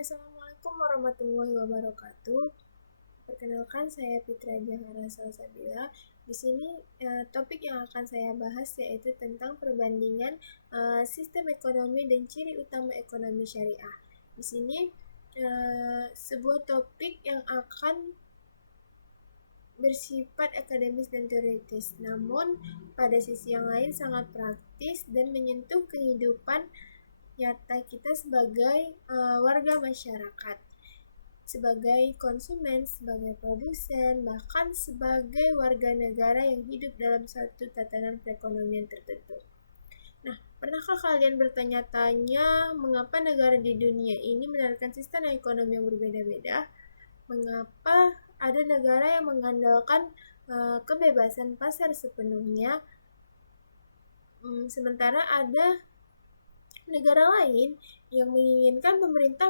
Assalamualaikum warahmatullahi wabarakatuh. Perkenalkan, saya Fitra Jahara Salsabila. Di sini topik yang akan saya bahas yaitu tentang perbandingan sistem ekonomi dan ciri utama ekonomi syariah. Di sini sebuah topik yang akan bersifat akademis dan teoritis, namun pada sisi yang lain sangat praktis dan menyentuh kehidupan nyata kita sebagai warga masyarakat, sebagai konsumen, sebagai produsen, bahkan sebagai warga negara yang hidup dalam satu tatanan perekonomian tertentu. Nah, pernahkah kalian bertanya-tanya mengapa negara di dunia ini menerapkan sistem ekonomi yang berbeda-beda? Mengapa ada negara yang mengandalkan kebebasan pasar sepenuhnya, sementara ada negara lain yang menginginkan pemerintah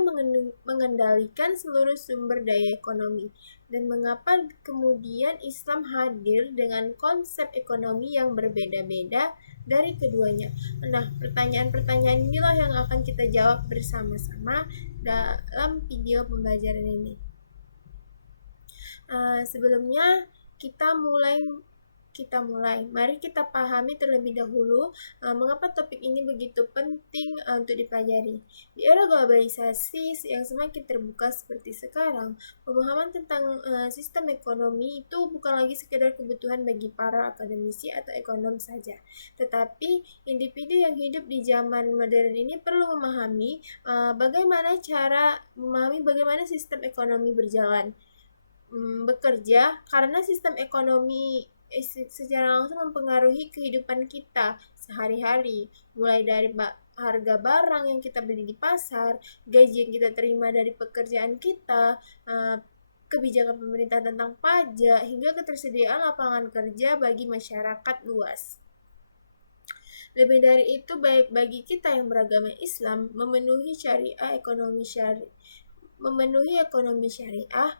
mengendalikan seluruh sumber daya ekonomi, dan mengapa kemudian Islam hadir dengan konsep ekonomi yang berbeda-beda dari keduanya. Nah, pertanyaan-pertanyaan inilah yang akan kita jawab bersama-sama dalam video pembelajaran ini. Sebelumnya kita mulai. Mari kita pahami terlebih dahulu mengapa topik ini begitu penting untuk dipelajari. Di era globalisasi yang semakin terbuka seperti sekarang, pemahaman tentang sistem ekonomi itu bukan lagi sekedar kebutuhan bagi para akademisi atau ekonom saja, tetapi individu yang hidup di zaman modern ini perlu memahami bagaimana sistem ekonomi berjalan, bekerja, karena sistem ekonomi secara langsung mempengaruhi kehidupan kita sehari-hari, mulai dari harga barang yang kita beli di pasar, gaji yang kita terima dari pekerjaan kita, kebijakan pemerintah tentang pajak, hingga ketersediaan lapangan kerja bagi masyarakat luas. Lebih dari itu, baik bagi kita yang beragama Islam, memenuhi ekonomi syariah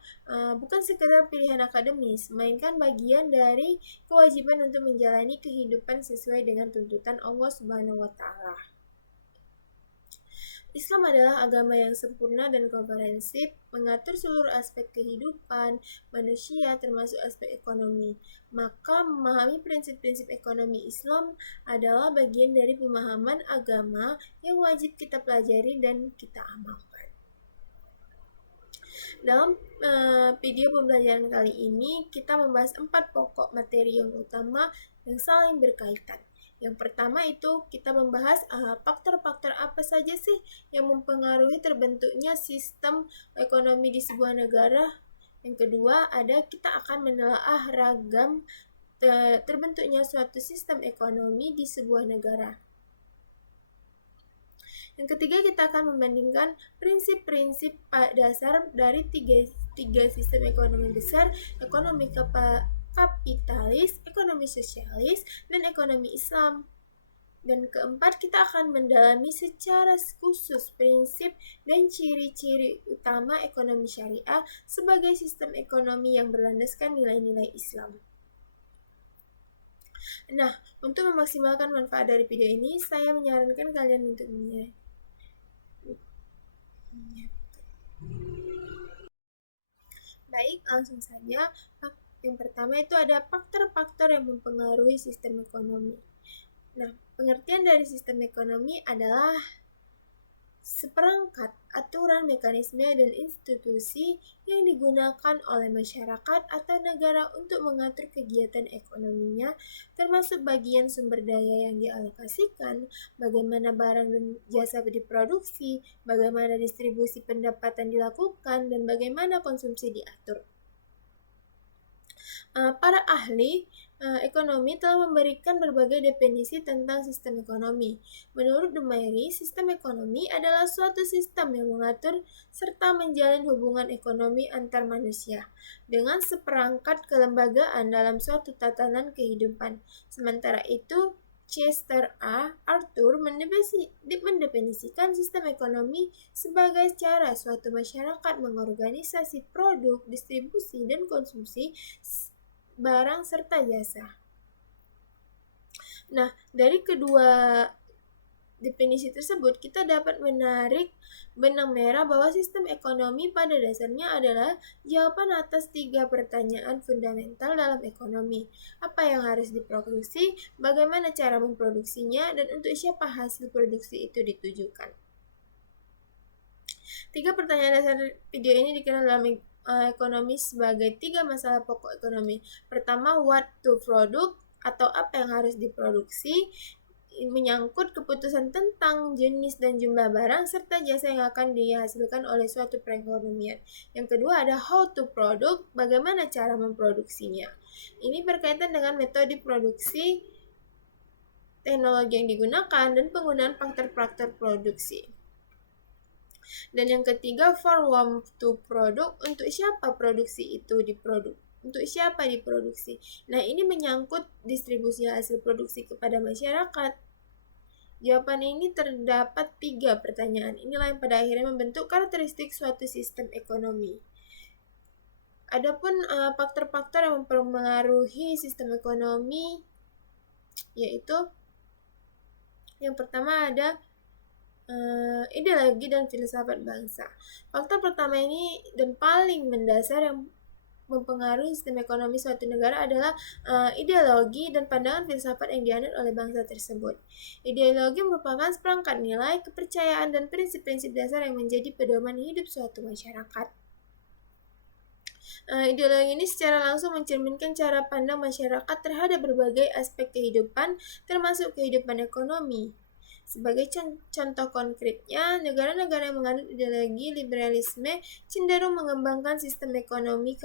bukan sekedar pilihan akademis, melainkan bagian dari kewajiban untuk menjalani kehidupan sesuai dengan tuntutan Allah Subhanahu wa Ta'ala. Islam adalah agama yang sempurna dan komprehensif, mengatur seluruh aspek kehidupan manusia termasuk aspek ekonomi. Maka memahami prinsip-prinsip ekonomi Islam adalah bagian dari pemahaman agama yang wajib kita pelajari dan kita amalkan. Dalam video pembelajaran kali ini, kita membahas 4 pokok materi yang utama yang saling berkaitan. Yang pertama itu kita membahas faktor-faktor apa saja sih yang mempengaruhi terbentuknya sistem ekonomi di sebuah negara. Yang kedua, kita akan menelaah ragam terbentuknya suatu sistem ekonomi di sebuah negara. Yang ketiga, kita akan membandingkan prinsip-prinsip dasar dari tiga sistem ekonomi besar: ekonomi kapitalis, ekonomi sosialis, dan ekonomi Islam. Dan keempat, kita akan mendalami secara khusus prinsip dan ciri-ciri utama ekonomi syariah sebagai sistem ekonomi yang berlandaskan nilai-nilai Islam. Nah, untuk memaksimalkan manfaat dari video ini, saya menyarankan kalian untuk Baik, langsung saja. Yang pertama itu ada faktor-faktor yang mempengaruhi sistem ekonomi. Nah, pengertian dari sistem ekonomi adalah seperangkat aturan, mekanisme, dan institusi yang digunakan oleh masyarakat atau negara untuk mengatur kegiatan ekonominya, termasuk bagian sumber daya yang dialokasikan, bagaimana barang dan jasa diproduksi, bagaimana distribusi pendapatan dilakukan, dan bagaimana konsumsi diatur. Para ahli ekonomi telah memberikan berbagai definisi tentang sistem ekonomi. Menurut Dumairi, sistem ekonomi adalah suatu sistem yang mengatur serta menjalin hubungan ekonomi antar manusia dengan seperangkat kelembagaan dalam suatu tatanan kehidupan. Sementara itu, Chester A. Arthur mendefinisikan sistem ekonomi sebagai cara suatu masyarakat mengorganisasi produk, distribusi, dan konsumsi barang serta jasa. Nah, dari kedua definisi tersebut, kita dapat menarik benang merah bahwa sistem ekonomi pada dasarnya adalah jawaban atas 3 pertanyaan fundamental dalam ekonomi. Apa yang harus diproduksi, bagaimana cara memproduksinya, dan untuk siapa hasil produksi itu ditujukan. 3 pertanyaan dasar video ini dikenal dalam ekonomi sebagai 3 masalah pokok ekonomi. Pertama, what to product atau apa yang harus diproduksi, menyangkut keputusan tentang jenis dan jumlah barang serta jasa yang akan dihasilkan oleh suatu perekonomian. Yang kedua ada how to product, bagaimana cara memproduksinya. Ini berkaitan dengan metode produksi, teknologi yang digunakan, dan penggunaan faktor-faktor produksi. Dan yang ketiga, for whom to product, untuk siapa produksi itu untuk siapa diproduksi. Nah, ini menyangkut distribusi hasil produksi kepada masyarakat. Jawaban ini terdapat 3 pertanyaan. Inilah yang pada akhirnya membentuk karakteristik suatu sistem ekonomi. Adapun faktor-faktor yang mempengaruhi sistem ekonomi, yaitu yang pertama ada ideologi dan filsafat bangsa. Faktor pertama ini dan paling mendasar yang mempengaruhi sistem ekonomi suatu negara adalah ideologi dan pandangan filsafat yang dianut oleh bangsa tersebut. Ideologi merupakan seperangkat nilai, kepercayaan, dan prinsip-prinsip dasar yang menjadi pedoman hidup suatu masyarakat. Ideologi ini secara langsung mencerminkan cara pandang masyarakat terhadap berbagai aspek kehidupan, termasuk kehidupan ekonomi. Sebagai contoh konkretnya, negara-negara yang menganut ideologi liberalisme cenderung mengembangkan sistem ekonomi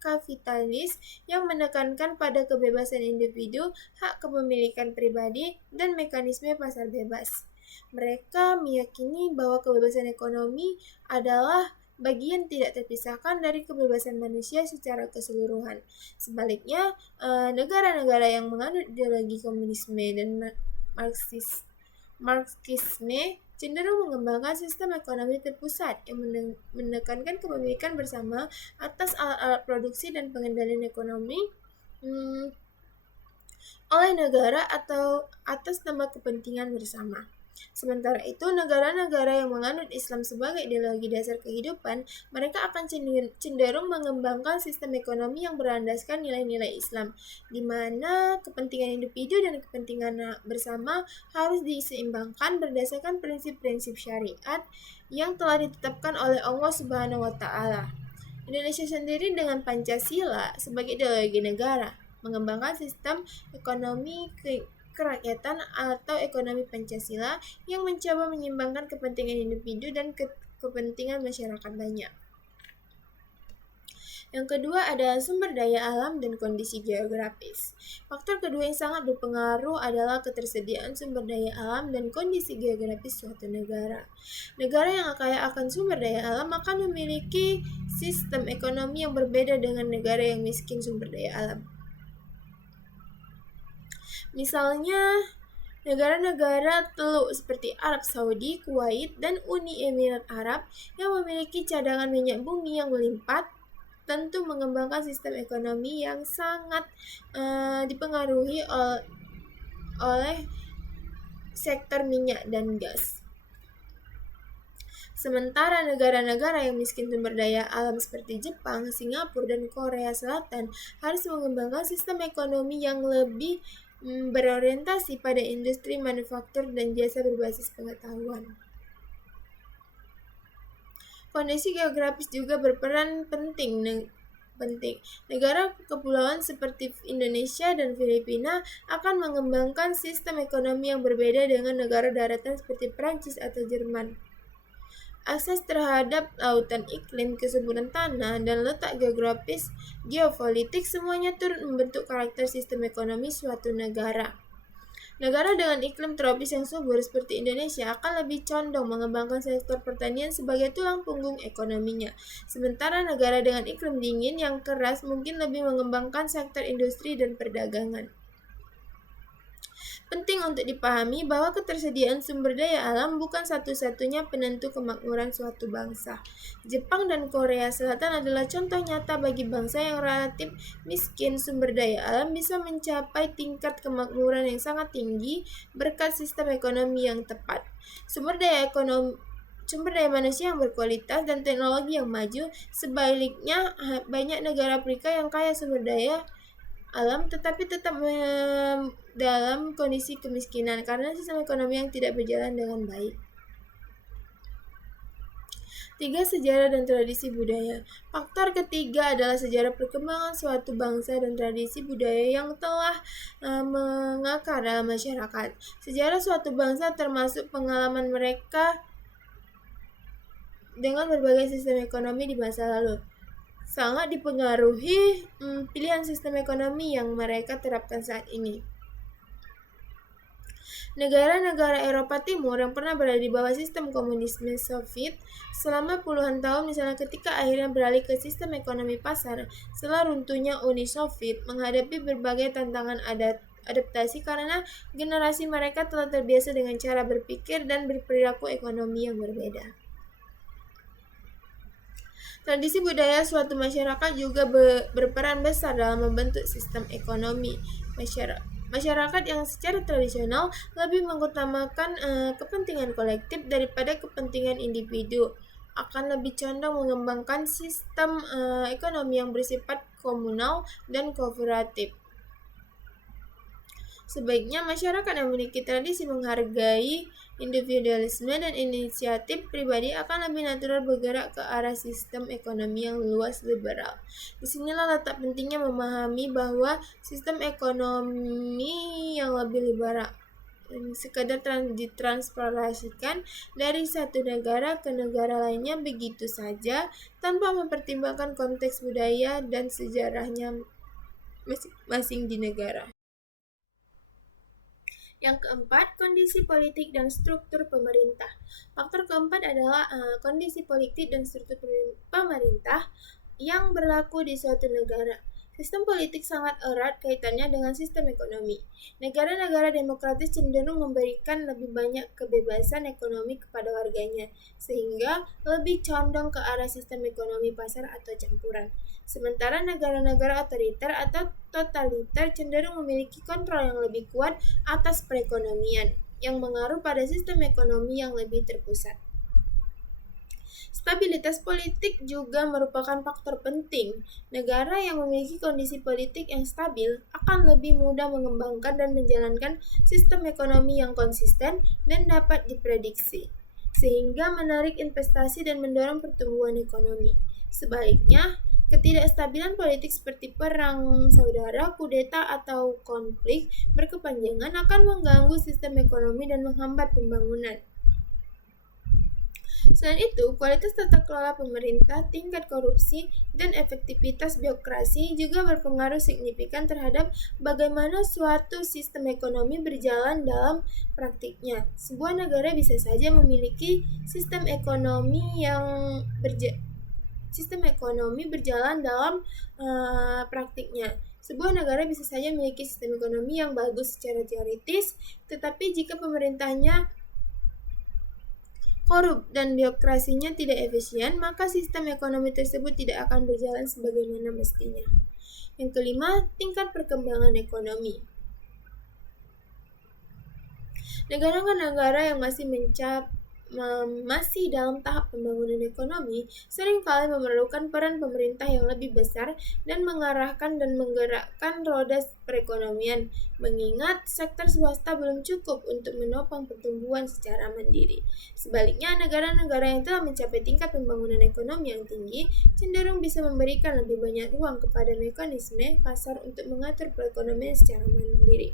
kapitalis yang menekankan pada kebebasan individu, hak kepemilikan pribadi, dan mekanisme pasar bebas. Mereka meyakini bahwa kebebasan ekonomi adalah bagian tidak terpisahkan dari kebebasan manusia secara keseluruhan. Sebaliknya, negara-negara yang menganut ideologi komunisme dan Marxisme cenderung mengembangkan sistem ekonomi terpusat yang menekankan kepemilikan bersama atas alat-alat produksi dan pengendalian ekonomi oleh negara atau atas nama kepentingan bersama. Sementara itu, negara-negara yang menganut Islam sebagai ideologi dasar kehidupan, mereka akan cenderung mengembangkan sistem ekonomi yang berlandaskan nilai-nilai Islam, di mana kepentingan individu dan kepentingan bersama harus diseimbangkan berdasarkan prinsip-prinsip syariat yang telah ditetapkan oleh Allah Subhanahu wa Ta'ala. Indonesia sendiri dengan Pancasila sebagai ideologi negara mengembangkan sistem ekonomi kerakyatan atau ekonomi Pancasila yang mencoba menyeimbangkan kepentingan individu dan kepentingan masyarakat banyak. Yang kedua ada sumber daya alam dan kondisi geografis. Faktor kedua yang sangat berpengaruh adalah ketersediaan sumber daya alam dan kondisi geografis suatu negara. Negara yang kaya akan sumber daya alam akan memiliki sistem ekonomi yang berbeda dengan negara yang miskin sumber daya alam. Misalnya, negara-negara teluk seperti Arab Saudi, Kuwait, dan Uni Emirat Arab yang memiliki cadangan minyak bumi yang melimpah tentu mengembangkan sistem ekonomi yang sangat dipengaruhi oleh sektor minyak dan gas. Sementara negara-negara yang miskin sumber daya alam seperti Jepang, Singapura, dan Korea Selatan harus mengembangkan sistem ekonomi yang lebih berorientasi pada industri manufaktur dan jasa berbasis pengetahuan. Kondisi geografis juga berperan penting. Negara kepulauan seperti Indonesia dan Filipina akan mengembangkan sistem ekonomi yang berbeda dengan negara daratan seperti Prancis atau Jerman. Akses terhadap lautan, iklim, kesuburan tanah, dan letak geografis, geopolitik semuanya turut membentuk karakter sistem ekonomi suatu negara. Negara dengan iklim tropis yang subur seperti Indonesia akan lebih condong mengembangkan sektor pertanian sebagai tulang punggung ekonominya. Sementara negara dengan iklim dingin yang keras mungkin lebih mengembangkan sektor industri dan perdagangan. Penting untuk dipahami bahwa ketersediaan sumber daya alam bukan satu-satunya penentu kemakmuran suatu bangsa. Jepang dan Korea Selatan adalah contoh nyata bagi bangsa yang relatif miskin sumber daya alam bisa mencapai tingkat kemakmuran yang sangat tinggi berkat sistem ekonomi yang tepat. Sumber daya manusia yang berkualitas dan teknologi yang maju. Sebaliknya, banyak negara Afrika yang kaya sumber daya alam tetapi tetap dalam kondisi kemiskinan karena sistem ekonomi yang tidak berjalan dengan baik. 3. Sejarah dan tradisi budaya. Faktor ketiga adalah sejarah perkembangan suatu bangsa dan tradisi budaya yang telah mengakar dalam masyarakat. Sejarah suatu bangsa termasuk pengalaman mereka dengan berbagai sistem ekonomi di masa lalu. Sangat dipengaruhi pilihan sistem ekonomi yang mereka terapkan saat ini. Negara-negara Eropa Timur yang pernah berada di bawah sistem komunisme Soviet selama puluhan tahun, misalnya ketika akhirnya beralih ke sistem ekonomi pasar setelah runtuhnya Uni Soviet, menghadapi berbagai tantangan adaptasi karena generasi mereka telah terbiasa dengan cara berpikir dan berperilaku ekonomi yang berbeda. Tradisi budaya suatu masyarakat juga berperan besar dalam membentuk sistem ekonomi masyarakat yang secara tradisional lebih mengutamakan kepentingan kolektif daripada kepentingan individu akan lebih condong mengembangkan sistem ekonomi yang bersifat komunal dan kooperatif. Sebaiknya masyarakat yang memiliki tradisi menghargai individualisme dan inisiatif pribadi akan lebih natural bergerak ke arah sistem ekonomi yang luas liberal. Disinilah letak pentingnya memahami bahwa sistem ekonomi yang lebih liberal sekadar ditransformasikan dari satu negara ke negara lainnya begitu saja tanpa mempertimbangkan konteks budaya dan sejarahnya masing-masing di negara. Yang keempat, kondisi politik dan struktur pemerintah. Faktor keempat adalah kondisi politik dan struktur pemerintah yang berlaku di suatu negara. Sistem politik sangat erat kaitannya dengan sistem ekonomi. Negara-negara demokratis cenderung memberikan lebih banyak kebebasan ekonomi kepada warganya, sehingga lebih condong ke arah sistem ekonomi pasar atau campuran. Sementara negara-negara otoriter atau totaliter cenderung memiliki kontrol yang lebih kuat atas perekonomian, yang mengaruh pada sistem ekonomi yang lebih terpusat. Stabilitas politik juga merupakan faktor penting. Negara yang memiliki kondisi politik yang stabil akan lebih mudah mengembangkan dan menjalankan sistem ekonomi yang konsisten dan dapat diprediksi, sehingga menarik investasi dan mendorong pertumbuhan ekonomi. Sebaliknya, ketidakstabilan politik seperti perang saudara, kudeta, atau konflik berkepanjangan akan mengganggu sistem ekonomi dan menghambat pembangunan. Selain itu, kualitas tata kelola pemerintah, tingkat korupsi, dan efektivitas birokrasi juga berpengaruh signifikan terhadap bagaimana suatu sistem ekonomi berjalan dalam praktiknya. Sebuah negara bisa saja memiliki sistem ekonomi berjalan dalam praktiknya. Sebuah negara bisa saja memiliki sistem ekonomi yang bagus secara teoritis, tetapi jika pemerintahnya korup dan birokrasinya tidak efisien, maka sistem ekonomi tersebut tidak akan berjalan sebagaimana mestinya. Yang kelima, tingkat perkembangan ekonomi. Negara-negara yang masih dalam tahap pembangunan ekonomi seringkali memerlukan peran pemerintah yang lebih besar dan mengarahkan dan menggerakkan roda perekonomian, mengingat sektor swasta belum cukup untuk menopang pertumbuhan secara mandiri. Sebaliknya, negara-negara yang telah mencapai tingkat pembangunan ekonomi yang tinggi cenderung bisa memberikan lebih banyak ruang kepada mekanisme pasar untuk mengatur perekonomian secara mandiri.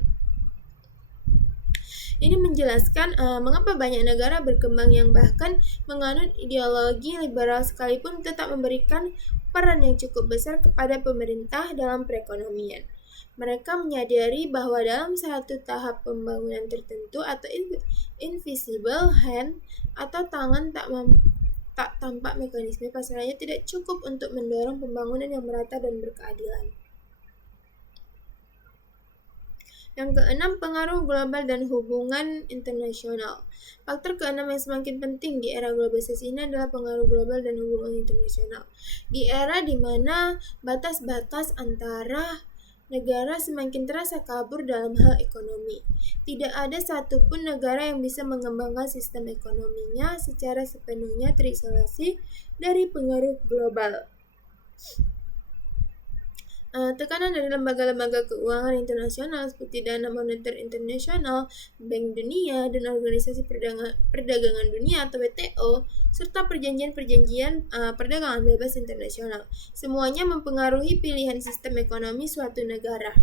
Ini menjelaskan mengapa banyak negara berkembang yang bahkan menganut ideologi liberal sekalipun tetap memberikan peran yang cukup besar kepada pemerintah dalam perekonomian. Mereka menyadari bahwa dalam satu tahap pembangunan tertentu atau invisible hand atau tangan tak tampak mekanisme pasarnya tidak cukup untuk mendorong pembangunan yang merata dan berkeadilan. Yang keenam, pengaruh global dan hubungan internasional. Faktor keenam yang semakin penting di era globalisasi ini adalah pengaruh global dan hubungan internasional. Di era di mana batas-batas antara negara semakin terasa kabur dalam hal ekonomi. Tidak ada satupun negara yang bisa mengembangkan sistem ekonominya secara sepenuhnya terisolasi dari pengaruh global. Tekanan dari lembaga-lembaga keuangan internasional seperti Dana Moneter Internasional, Bank Dunia, dan Organisasi Perdagangan Dunia atau WTO, serta perjanjian-perjanjian perdagangan bebas internasional. Semuanya mempengaruhi pilihan sistem ekonomi suatu negara.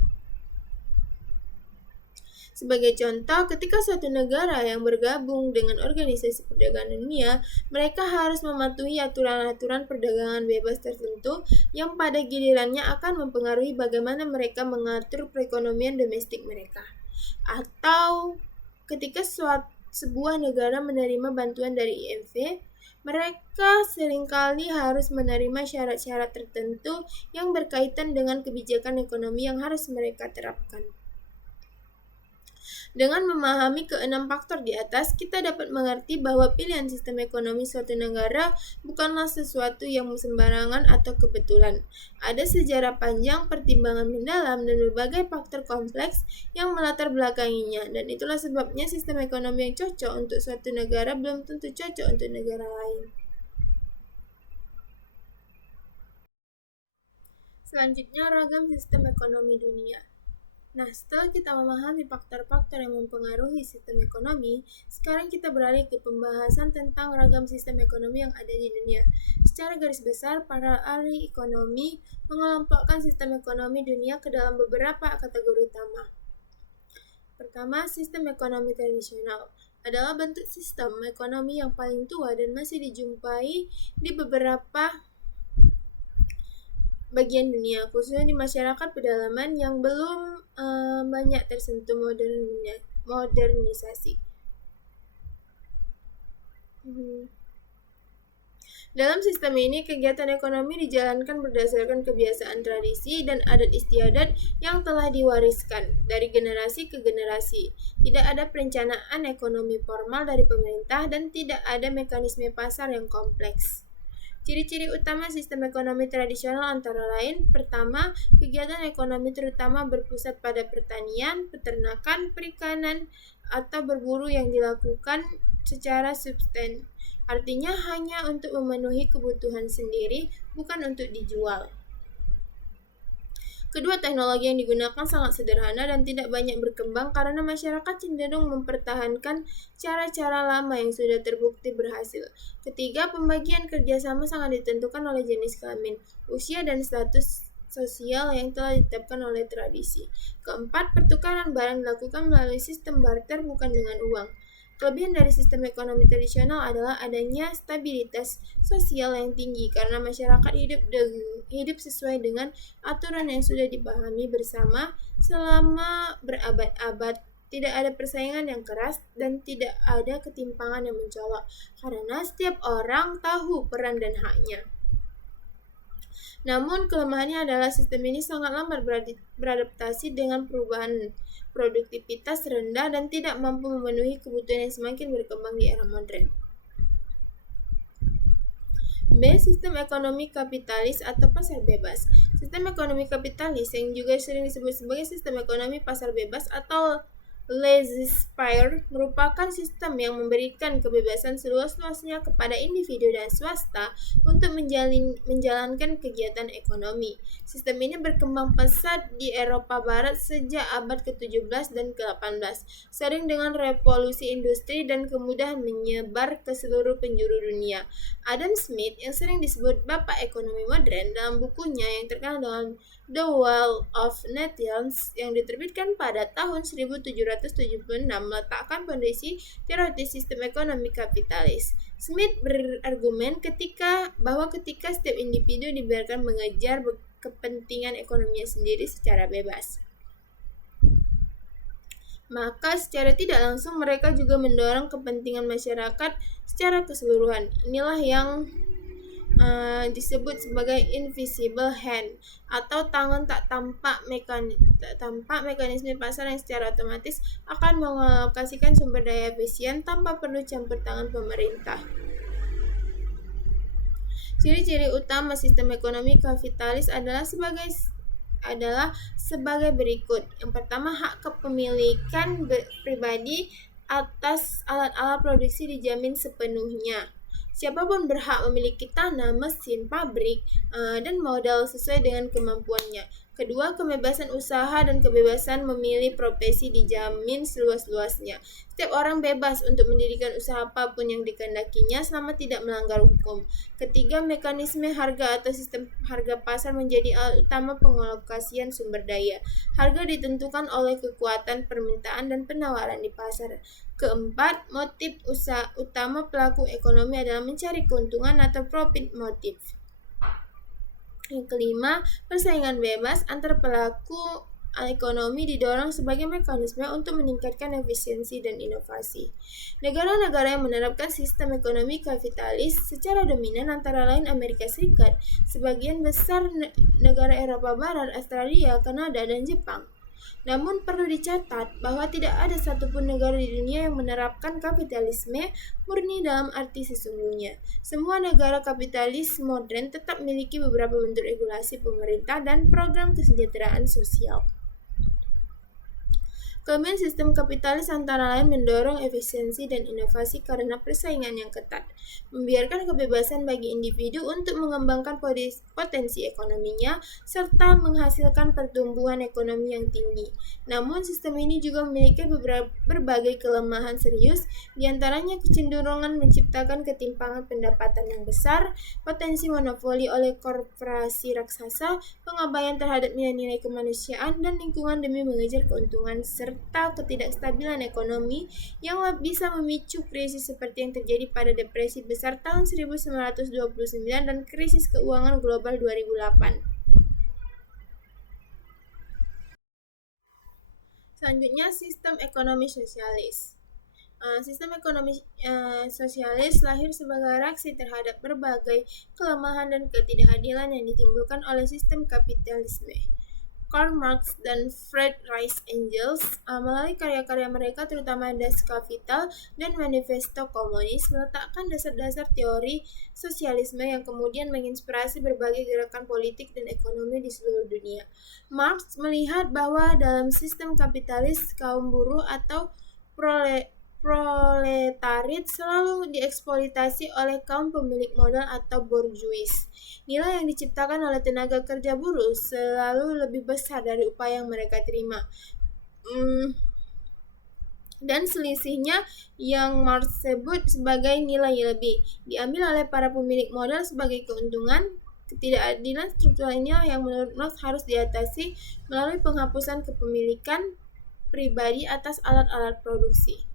Sebagai contoh, ketika suatu negara yang bergabung dengan Organisasi Perdagangan Dunia, mereka harus mematuhi aturan-aturan perdagangan bebas tertentu yang pada gilirannya akan mempengaruhi bagaimana mereka mengatur perekonomian domestik mereka. Atau ketika sebuah negara menerima bantuan dari IMF, mereka seringkali harus menerima syarat-syarat tertentu yang berkaitan dengan kebijakan ekonomi yang harus mereka terapkan. Dengan memahami keenam faktor di atas, kita dapat mengerti bahwa pilihan sistem ekonomi suatu negara bukanlah sesuatu yang sembarangan atau kebetulan. Ada sejarah panjang, pertimbangan mendalam, dan berbagai faktor kompleks yang melatar belakanginya, dan itulah sebabnya sistem ekonomi yang cocok untuk suatu negara belum tentu cocok untuk negara lain. Selanjutnya, ragam sistem ekonomi dunia. Nah, setelah kita memahami faktor-faktor yang mempengaruhi sistem ekonomi, sekarang kita beralih ke pembahasan tentang ragam sistem ekonomi yang ada di dunia. Secara garis besar, para ahli ekonomi mengelompokkan sistem ekonomi dunia ke dalam beberapa kategori utama. Pertama, sistem ekonomi tradisional adalah bentuk sistem ekonomi yang paling tua dan masih dijumpai di beberapa bagian dunia, khususnya di masyarakat pedalaman yang belum banyak tersentuh modernisasi. Dalam sistem ini, kegiatan ekonomi dijalankan berdasarkan kebiasaan tradisi dan adat istiadat yang telah diwariskan dari generasi ke generasi. Tidak ada perencanaan ekonomi formal dari pemerintah dan tidak ada mekanisme pasar yang kompleks. Ciri-ciri utama sistem ekonomi tradisional antara lain, pertama, kegiatan ekonomi terutama berpusat pada pertanian, peternakan, perikanan, atau berburu yang dilakukan secara subsisten. Artinya hanya untuk memenuhi kebutuhan sendiri, bukan untuk dijual. Kedua, teknologi yang digunakan sangat sederhana dan tidak banyak berkembang karena masyarakat cenderung mempertahankan cara-cara lama yang sudah terbukti berhasil. Ketiga, pembagian kerjasama sangat ditentukan oleh jenis kelamin, usia, dan status sosial yang telah ditetapkan oleh tradisi. Keempat, pertukaran barang dilakukan melalui sistem barter bukan dengan uang. Kelebihan dari sistem ekonomi tradisional adalah adanya stabilitas sosial yang tinggi karena masyarakat hidup sesuai dengan aturan yang sudah dipahami bersama selama berabad-abad. Tidak ada persaingan yang keras dan tidak ada ketimpangan yang mencolok karena setiap orang tahu peran dan haknya. Namun kelemahannya adalah sistem ini sangat lambat beradaptasi dengan perubahan produktivitas rendah dan tidak mampu memenuhi kebutuhan yang semakin berkembang di era modern. B. Sistem ekonomi kapitalis atau pasar bebas. Sistem ekonomi kapitalis yang juga sering disebut sebagai sistem ekonomi pasar bebas atau laissez-faire merupakan sistem yang memberikan kebebasan seluas-luasnya kepada individu dan swasta untuk menjalankan kegiatan ekonomi. Sistem ini berkembang pesat di Eropa Barat sejak abad ke-17 dan ke-18, sering dengan revolusi industri dan kemudahan menyebar ke seluruh penjuru dunia. Adam Smith, yang sering disebut Bapak Ekonomi Modern, dalam bukunya yang terkenal dengan The Wealth of Nations yang diterbitkan pada tahun 1776 meletakkan fondasi teoritis sistem ekonomi kapitalis. Smith berargumen bahwa ketika setiap individu dibiarkan mengejar kepentingan ekonominya sendiri secara bebas, maka secara tidak langsung mereka juga mendorong kepentingan masyarakat secara keseluruhan. Inilah yang disebut sebagai invisible hand atau tangan tak tampak mekanisme pasar yang secara otomatis akan mengalokasikan sumber daya efisien tanpa perlu campur tangan pemerintah. Ciri-ciri utama sistem ekonomi kapitalis adalah sebagai berikut. Yang pertama, hak kepemilikan pribadi atas alat-alat produksi dijamin sepenuhnya. Siapapun berhak memiliki tanah, mesin, pabrik, dan modal sesuai dengan kemampuannya. Kedua, kebebasan usaha dan kebebasan memilih profesi dijamin seluas-luasnya. Setiap orang bebas untuk mendirikan usaha apapun yang dikehendakinya selama tidak melanggar hukum. Ketiga, mekanisme harga atau sistem harga pasar menjadi alat utama pengalokasian sumber daya. Harga ditentukan oleh kekuatan permintaan dan penawaran di pasar. Keempat, motif utama pelaku ekonomi adalah mencari keuntungan atau profit motive. Yang kelima, persaingan bebas antar pelaku ekonomi didorong sebagai mekanisme untuk meningkatkan efisiensi dan inovasi. Negara-negara yang menerapkan sistem ekonomi kapitalis secara dominan antara lain Amerika Serikat, sebagian besar negara Eropa Barat, Australia, Kanada, dan Jepang. Namun perlu dicatat bahwa tidak ada satupun negara di dunia yang menerapkan kapitalisme murni dalam arti sesungguhnya. Semua negara kapitalis modern tetap memiliki beberapa bentuk regulasi pemerintah dan program kesejahteraan sosial. Kelebihan sistem kapitalis antara lain mendorong efisiensi dan inovasi karena persaingan yang ketat, membiarkan kebebasan bagi individu untuk mengembangkan potensi ekonominya, serta menghasilkan pertumbuhan ekonomi yang tinggi. Namun, sistem ini juga memiliki berbagai kelemahan serius, diantaranya kecenderungan menciptakan ketimpangan pendapatan yang besar, potensi monopoli oleh korporasi raksasa, pengabaian terhadap nilai-nilai kemanusiaan dan lingkungan demi mengejar keuntungan, serta ketidakstabilan ekonomi yang bisa memicu krisis seperti yang terjadi pada Depresi Besar tahun 1929 dan krisis keuangan global 2008. Selanjutnya, sistem ekonomi sosialis. Sistem ekonomi sosialis lahir sebagai reaksi terhadap berbagai kelemahan dan ketidakadilan yang ditimbulkan oleh sistem kapitalisme. Karl Marx dan Friedrich Engels melalui karya-karya mereka terutama Das Kapital dan Manifesto Komunis meletakkan dasar-dasar teori sosialisme yang kemudian menginspirasi berbagai gerakan politik dan ekonomi di seluruh dunia. Marx melihat bahwa dalam sistem kapitalis kaum buruh atau proletariat selalu dieksploitasi oleh kaum pemilik modal atau bourgeois. Nilai yang diciptakan oleh tenaga kerja buruh selalu lebih besar dari upaya yang mereka terima. Dan selisihnya yang Marx sebut sebagai nilai lebih diambil oleh para pemilik modal sebagai keuntungan. Ketidakadilan struktural inilah yang menurut Marx harus diatasi melalui penghapusan kepemilikan pribadi atas alat-alat produksi.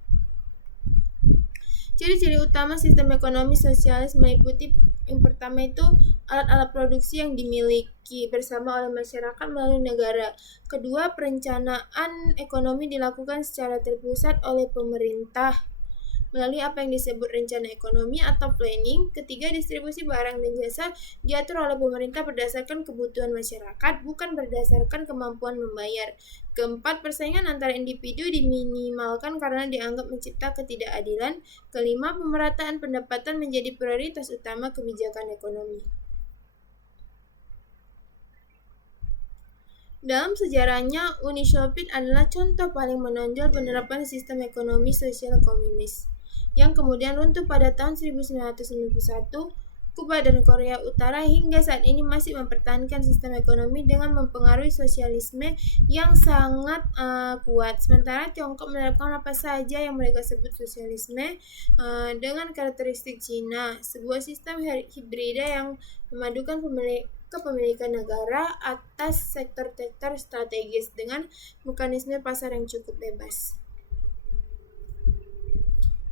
Ciri-ciri utama sistem ekonomi sosialis meliputi yang pertama itu alat-alat produksi yang dimiliki bersama oleh masyarakat melalui negara. Kedua, perencanaan ekonomi dilakukan secara terpusat oleh pemerintah melalui apa yang disebut rencana ekonomi atau planning. Ketiga, distribusi barang dan jasa diatur oleh pemerintah berdasarkan kebutuhan masyarakat, bukan berdasarkan kemampuan membayar. Keempat, persaingan antara individu diminimalkan karena dianggap mencipta ketidakadilan. Kelima, pemerataan pendapatan menjadi prioritas utama kebijakan ekonomi. Dalam sejarahnya, Uni Soviet adalah contoh paling menonjol penerapan sistem ekonomi sosial komunis, yang kemudian runtuh pada tahun 1991. Kuba dan Korea Utara hingga saat ini masih mempertahankan sistem ekonomi dengan mempengaruhi sosialisme yang sangat kuat. Sementara Tiongkok menerapkan apa saja yang mereka sebut sosialisme dengan karakteristik Cina, sebuah sistem hibrida yang memadukan kepemilikan negara atas sektor-sektor strategis dengan mekanisme pasar yang cukup bebas.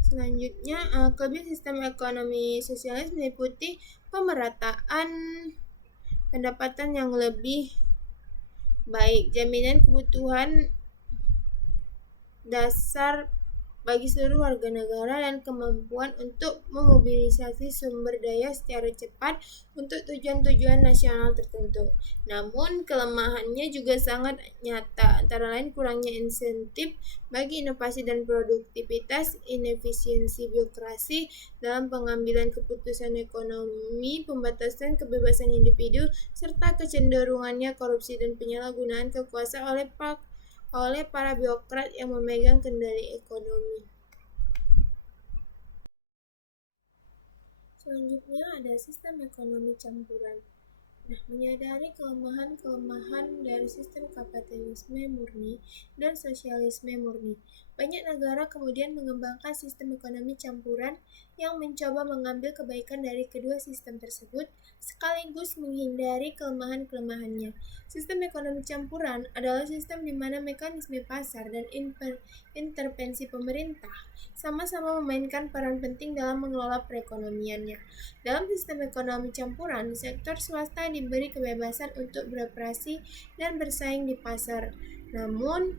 Selanjutnya, kelebihan sistem ekonomi sosialis meliputi pemerataan pendapatan yang lebih baik, jaminan kebutuhan dasar bagi seluruh warga negara dan kemampuan untuk memobilisasi sumber daya secara cepat untuk tujuan-tujuan nasional tertentu. Namun, kelemahannya juga sangat nyata, antara lain kurangnya insentif bagi inovasi dan produktivitas, inefisiensi birokrasi dalam pengambilan keputusan ekonomi, pembatasan kebebasan individu, serta kecenderungannya korupsi dan penyalahgunaan kekuasaan oleh para birokrat yang memegang kendali ekonomi. Selanjutnya ada sistem ekonomi campuran. Nah, menyadari kelemahan-kelemahan dari sistem kapitalisme murni dan sosialisme murni, banyak negara kemudian mengembangkan sistem ekonomi campuran yang mencoba mengambil kebaikan dari kedua sistem tersebut sekaligus menghindari kelemahan-kelemahannya. Sistem ekonomi campuran adalah sistem di mana mekanisme pasar dan intervensi pemerintah sama-sama memainkan peran penting dalam mengelola perekonomiannya. Dalam sistem ekonomi campuran, sektor swasta diberi kebebasan untuk beroperasi dan bersaing di pasar. Namun,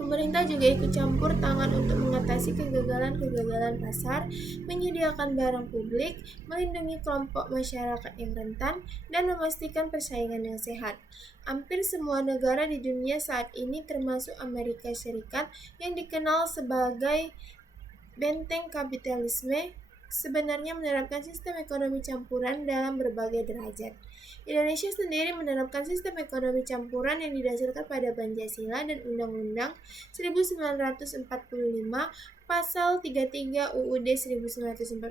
pemerintah juga ikut campur tangan untuk mengatasi kegagalan-kegagalan pasar, menyediakan barang publik, melindungi kelompok masyarakat yang rentan, dan memastikan persaingan yang sehat. Hampir semua negara di dunia saat ini termasuk Amerika Serikat yang dikenal sebagai benteng kapitalisme sebenarnya menerapkan sistem ekonomi campuran dalam berbagai derajat. Indonesia sendiri menerapkan sistem ekonomi campuran yang didasarkan pada Pancasila dan Undang-Undang 1945 Pasal 33 UUD 1945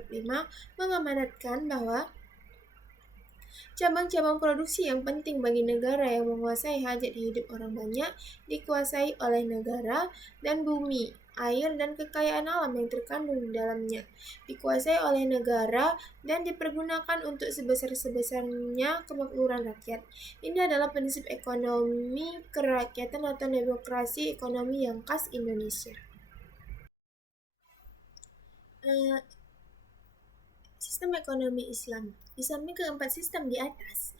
mengamanatkan bahwa cabang-cabang produksi yang penting bagi negara yang menguasai hajat hidup orang banyak dikuasai oleh negara, dan bumi, air, dan kekayaan alam yang terkandung di dalamnya dikuasai oleh negara dan dipergunakan untuk sebesar-besarnya kemakmuran rakyat. Ini adalah prinsip ekonomi kerakyatan atau demokrasi ekonomi yang khas Indonesia. Sistem ekonomi Islam. Di samping keempat sistem di atas,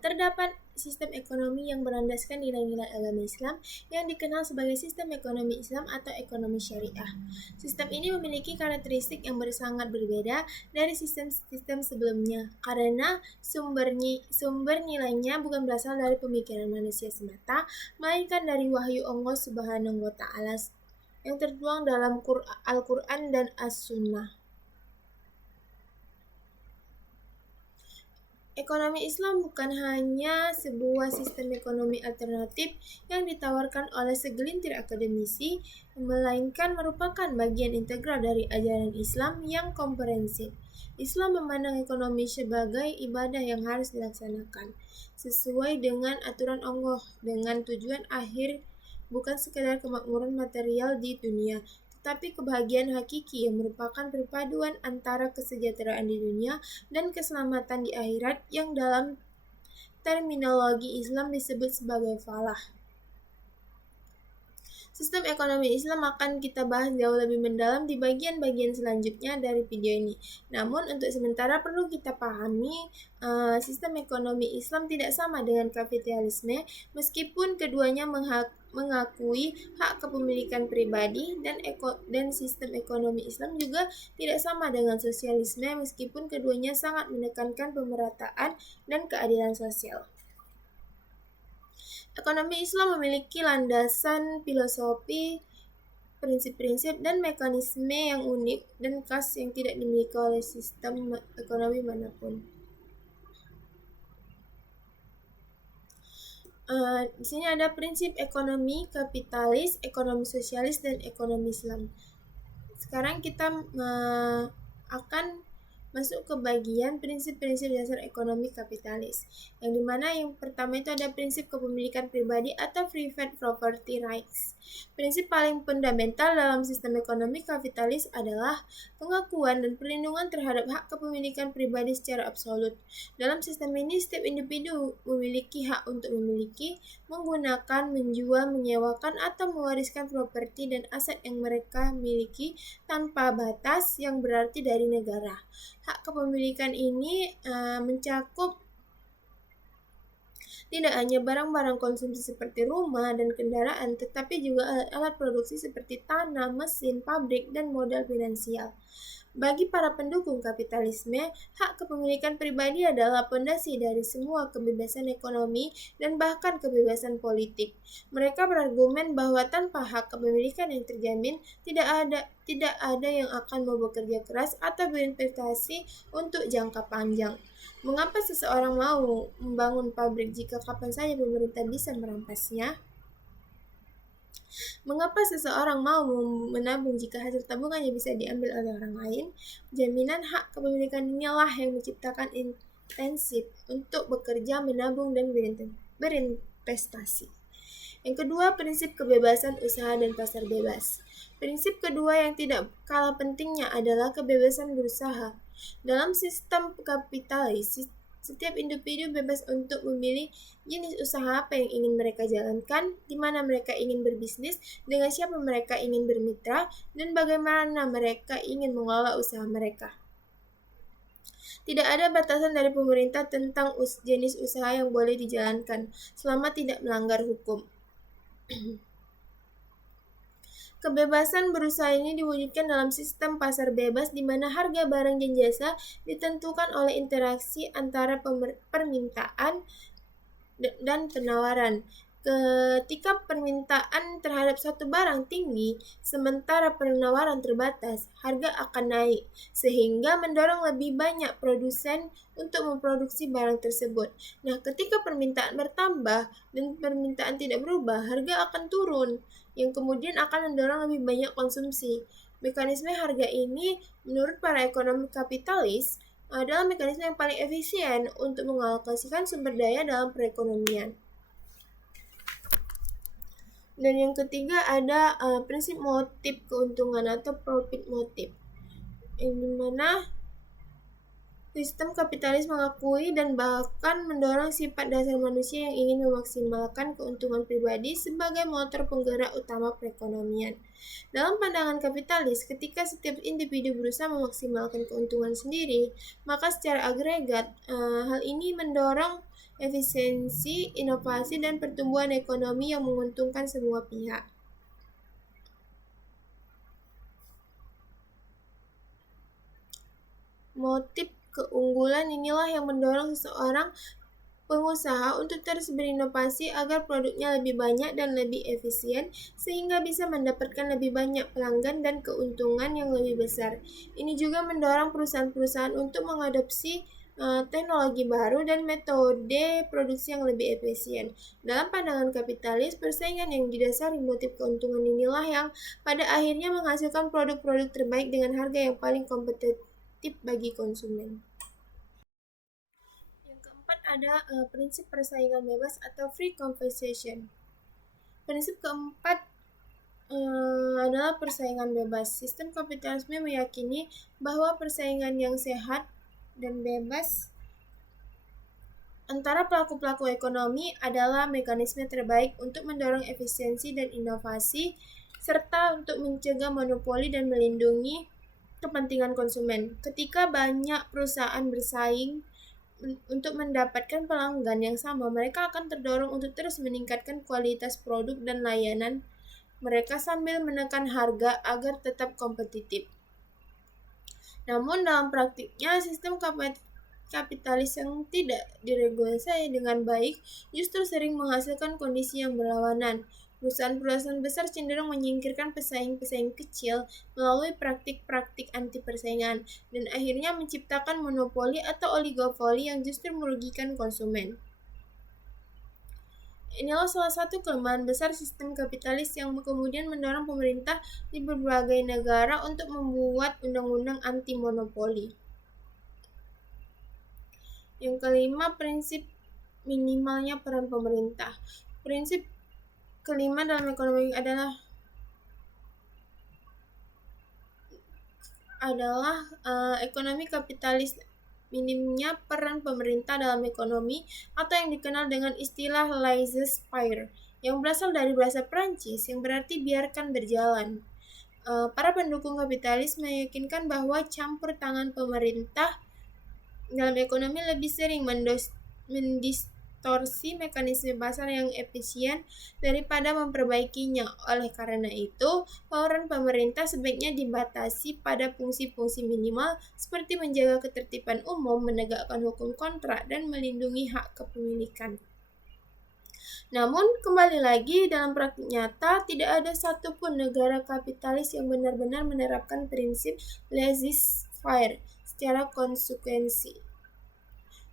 terdapat sistem ekonomi yang berlandaskan nilai-nilai agama Islam yang dikenal sebagai sistem ekonomi Islam atau ekonomi syariah. Sistem ini memiliki karakteristik yang sangat berbeda dari sistem-sistem sebelumnya karena sumber nilainya bukan berasal dari pemikiran manusia semata, melainkan dari wahyu Allah Subhanahu wa Ta'ala yang tertuang dalam Al-Quran dan As-Sunnah. Ekonomi Islam bukan hanya sebuah sistem ekonomi alternatif yang ditawarkan oleh segelintir akademisi, melainkan merupakan bagian integral dari ajaran Islam yang komprehensif. Islam memandang ekonomi sebagai ibadah yang harus dilaksanakan sesuai dengan aturan Allah, dengan tujuan akhir bukan sekedar kemakmuran material di dunia, tetapi kebahagiaan hakiki yang merupakan perpaduan antara kesejahteraan di dunia dan keselamatan di akhirat yang dalam terminologi Islam disebut sebagai falah. Sistem ekonomi Islam akan kita bahas jauh lebih mendalam di bagian-bagian selanjutnya dari video ini. Namun untuk sementara perlu kita pahami sistem ekonomi Islam tidak sama dengan kapitalisme meskipun keduanya mengakui hak kepemilikan pribadi, dan sistem ekonomi Islam juga tidak sama dengan sosialisme meskipun keduanya sangat menekankan pemerataan dan keadilan sosial. Ekonomi Islam memiliki landasan filosofi, prinsip-prinsip, dan mekanisme yang unik dan khas yang tidak dimiliki oleh sistem ekonomi manapun. Di sini ada prinsip ekonomi kapitalis, ekonomi sosialis, dan ekonomi Islam. Sekarang kita akan masuk ke bagian prinsip-prinsip dasar ekonomi kapitalis, yang dimana yang pertama itu ada prinsip kepemilikan pribadi atau private property rights. Prinsip paling fundamental dalam sistem ekonomi kapitalis adalah pengakuan dan perlindungan terhadap hak kepemilikan pribadi secara absolut. Dalam sistem ini, setiap individu memiliki hak untuk memiliki, menggunakan, menjual, menyewakan, atau mewariskan properti dan aset yang mereka miliki tanpa batas yang berarti dari negara. Hak kepemilikan ini mencakup Tidak hanya barang-barang konsumsi seperti rumah dan kendaraan, tetapi juga alat produksi seperti tanah, mesin, pabrik, dan modal finansial. Bagi para pendukung kapitalisme, hak kepemilikan pribadi adalah pondasi dari semua kebebasan ekonomi dan bahkan kebebasan politik. Mereka berargumen bahwa tanpa hak kepemilikan yang terjamin, tidak ada yang akan mau bekerja keras atau berinvestasi untuk jangka panjang. Mengapa seseorang mau membangun pabrik jika kapan saja pemerintah bisa merampasnya? Mengapa seseorang mau menabung jika hasil tabungannya bisa diambil oleh orang lain? Jaminan hak kepemilikan inilah yang menciptakan intensif untuk bekerja, menabung, dan berinvestasi. Yang kedua, prinsip kebebasan usaha dan pasar bebas. Prinsip kedua yang tidak kalah pentingnya adalah kebebasan berusaha. Dalam sistem kapitalis, setiap individu bebas untuk memilih jenis usaha apa yang ingin mereka jalankan, di mana mereka ingin berbisnis, dengan siapa mereka ingin bermitra, dan bagaimana mereka ingin mengelola usaha mereka. Tidak ada batasan dari pemerintah tentang jenis usaha yang boleh dijalankan, selama tidak melanggar hukum. Kebebasan berusaha ini diwujudkan dalam sistem pasar bebas di mana harga barang dan jasa ditentukan oleh interaksi antara permintaan dan penawaran. Ketika permintaan terhadap suatu barang tinggi, sementara penawaran terbatas, harga akan naik, sehingga mendorong lebih banyak produsen untuk memproduksi barang tersebut. Nah, ketika permintaan bertambah dan permintaan tidak berubah, harga akan turun, yang kemudian akan mendorong lebih banyak konsumsi. Mekanisme harga ini, menurut para ekonomi kapitalis, adalah mekanisme yang paling efisien untuk mengalokasikan sumber daya dalam perekonomian. Dan yang ketiga ada prinsip motif keuntungan atau profit motive, yang dimana sistem kapitalis mengakui dan bahkan mendorong sifat dasar manusia yang ingin memaksimalkan keuntungan pribadi sebagai motor penggerak utama perekonomian. Dalam pandangan kapitalis, ketika setiap individu berusaha memaksimalkan keuntungan sendiri, maka secara agregat hal ini mendorong efisiensi, inovasi, dan pertumbuhan ekonomi yang menguntungkan semua pihak. Motif keunggulan inilah yang mendorong seseorang pengusaha untuk terus berinovasi agar produknya lebih banyak dan lebih efisien sehingga bisa mendapatkan lebih banyak pelanggan dan keuntungan yang lebih besar. Ini juga mendorong perusahaan-perusahaan untuk mengadopsi teknologi baru dan metode produksi yang lebih efisien. Dalam pandangan kapitalis, persaingan yang didasari motif keuntungan inilah yang pada akhirnya menghasilkan produk-produk terbaik dengan harga yang paling kompetitif bagi konsumen. Yang keempat ada prinsip persaingan bebas atau free competition. Prinsip keempat adalah persaingan bebas. Sistem kapitalisme meyakini bahwa persaingan yang sehat dan bebas antara pelaku-pelaku ekonomi adalah mekanisme terbaik untuk mendorong efisiensi dan inovasi, serta untuk mencegah monopoli dan melindungi kepentingan konsumen. Ketika banyak perusahaan bersaing untuk mendapatkan pelanggan yang sama, mereka akan terdorong untuk terus meningkatkan kualitas produk dan layanan mereka sambil menekan harga agar tetap kompetitif. Namun dalam praktiknya, sistem kapitalis yang tidak diregulasi dengan baik justru sering menghasilkan kondisi yang berlawanan. Perusahaan-perusahaan besar cenderung menyingkirkan pesaing-pesaing kecil melalui praktik-praktik anti persaingan dan akhirnya menciptakan monopoli atau oligopoli yang justru merugikan konsumen. Inilah salah satu kelemahan besar sistem kapitalis yang kemudian mendorong pemerintah di berbagai negara untuk membuat undang-undang anti monopoli. Yang kelima, prinsip minimalnya peran pemerintah. Prinsip kelima dalam ekonomi adalah ekonomi kapitalis, minimnya peran pemerintah dalam ekonomi atau yang dikenal dengan istilah laissez-faire yang berasal dari bahasa Prancis yang berarti biarkan berjalan. Para pendukung kapitalis meyakinkan bahwa campur tangan pemerintah dalam ekonomi lebih sering mendistorsi mekanisme pasar yang efisien daripada memperbaikinya. Oleh karena itu, peran pemerintah sebaiknya dibatasi pada fungsi-fungsi minimal seperti menjaga ketertiban umum, menegakkan hukum kontrak, dan melindungi hak kepemilikan. Namun, kembali lagi, dalam praktik nyata, tidak ada satupun negara kapitalis yang benar-benar menerapkan prinsip laissez-faire secara konsekuensi.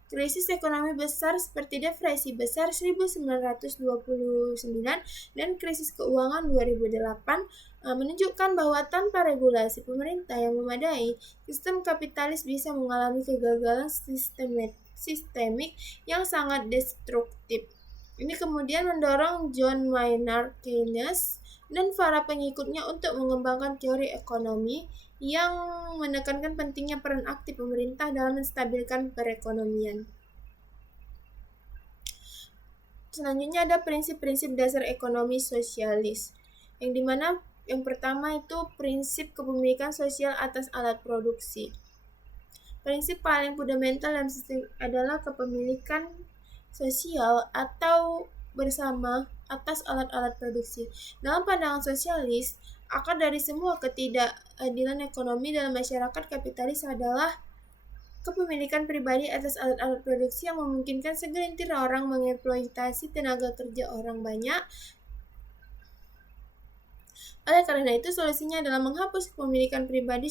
Krisis ekonomi besar seperti depresi besar 1929 dan krisis keuangan 2008 menunjukkan bahwa tanpa regulasi pemerintah yang memadai, sistem kapitalis bisa mengalami kegagalan sistemik yang sangat destruktif. Ini kemudian mendorong John Maynard Keynes dan para pengikutnya untuk mengembangkan teori ekonomi yang menekankan pentingnya peran aktif pemerintah dalam menstabilkan perekonomian. Selanjutnya ada prinsip-prinsip dasar ekonomi sosialis, yang dimana yang pertama itu prinsip kepemilikan sosial atas alat produksi. Prinsip paling fundamental dalam sistem adalah kepemilikan sosial atau bersama atas alat-alat produksi. Dalam pandangan sosialis, akar dari semua ketidakadilan ekonomi dalam masyarakat kapitalis adalah kepemilikan pribadi atas alat-alat produksi yang memungkinkan segelintir orang mengeksploitasi tenaga kerja orang banyak. Oleh karena itu, solusinya adalah menghapus kepemilikan pribadi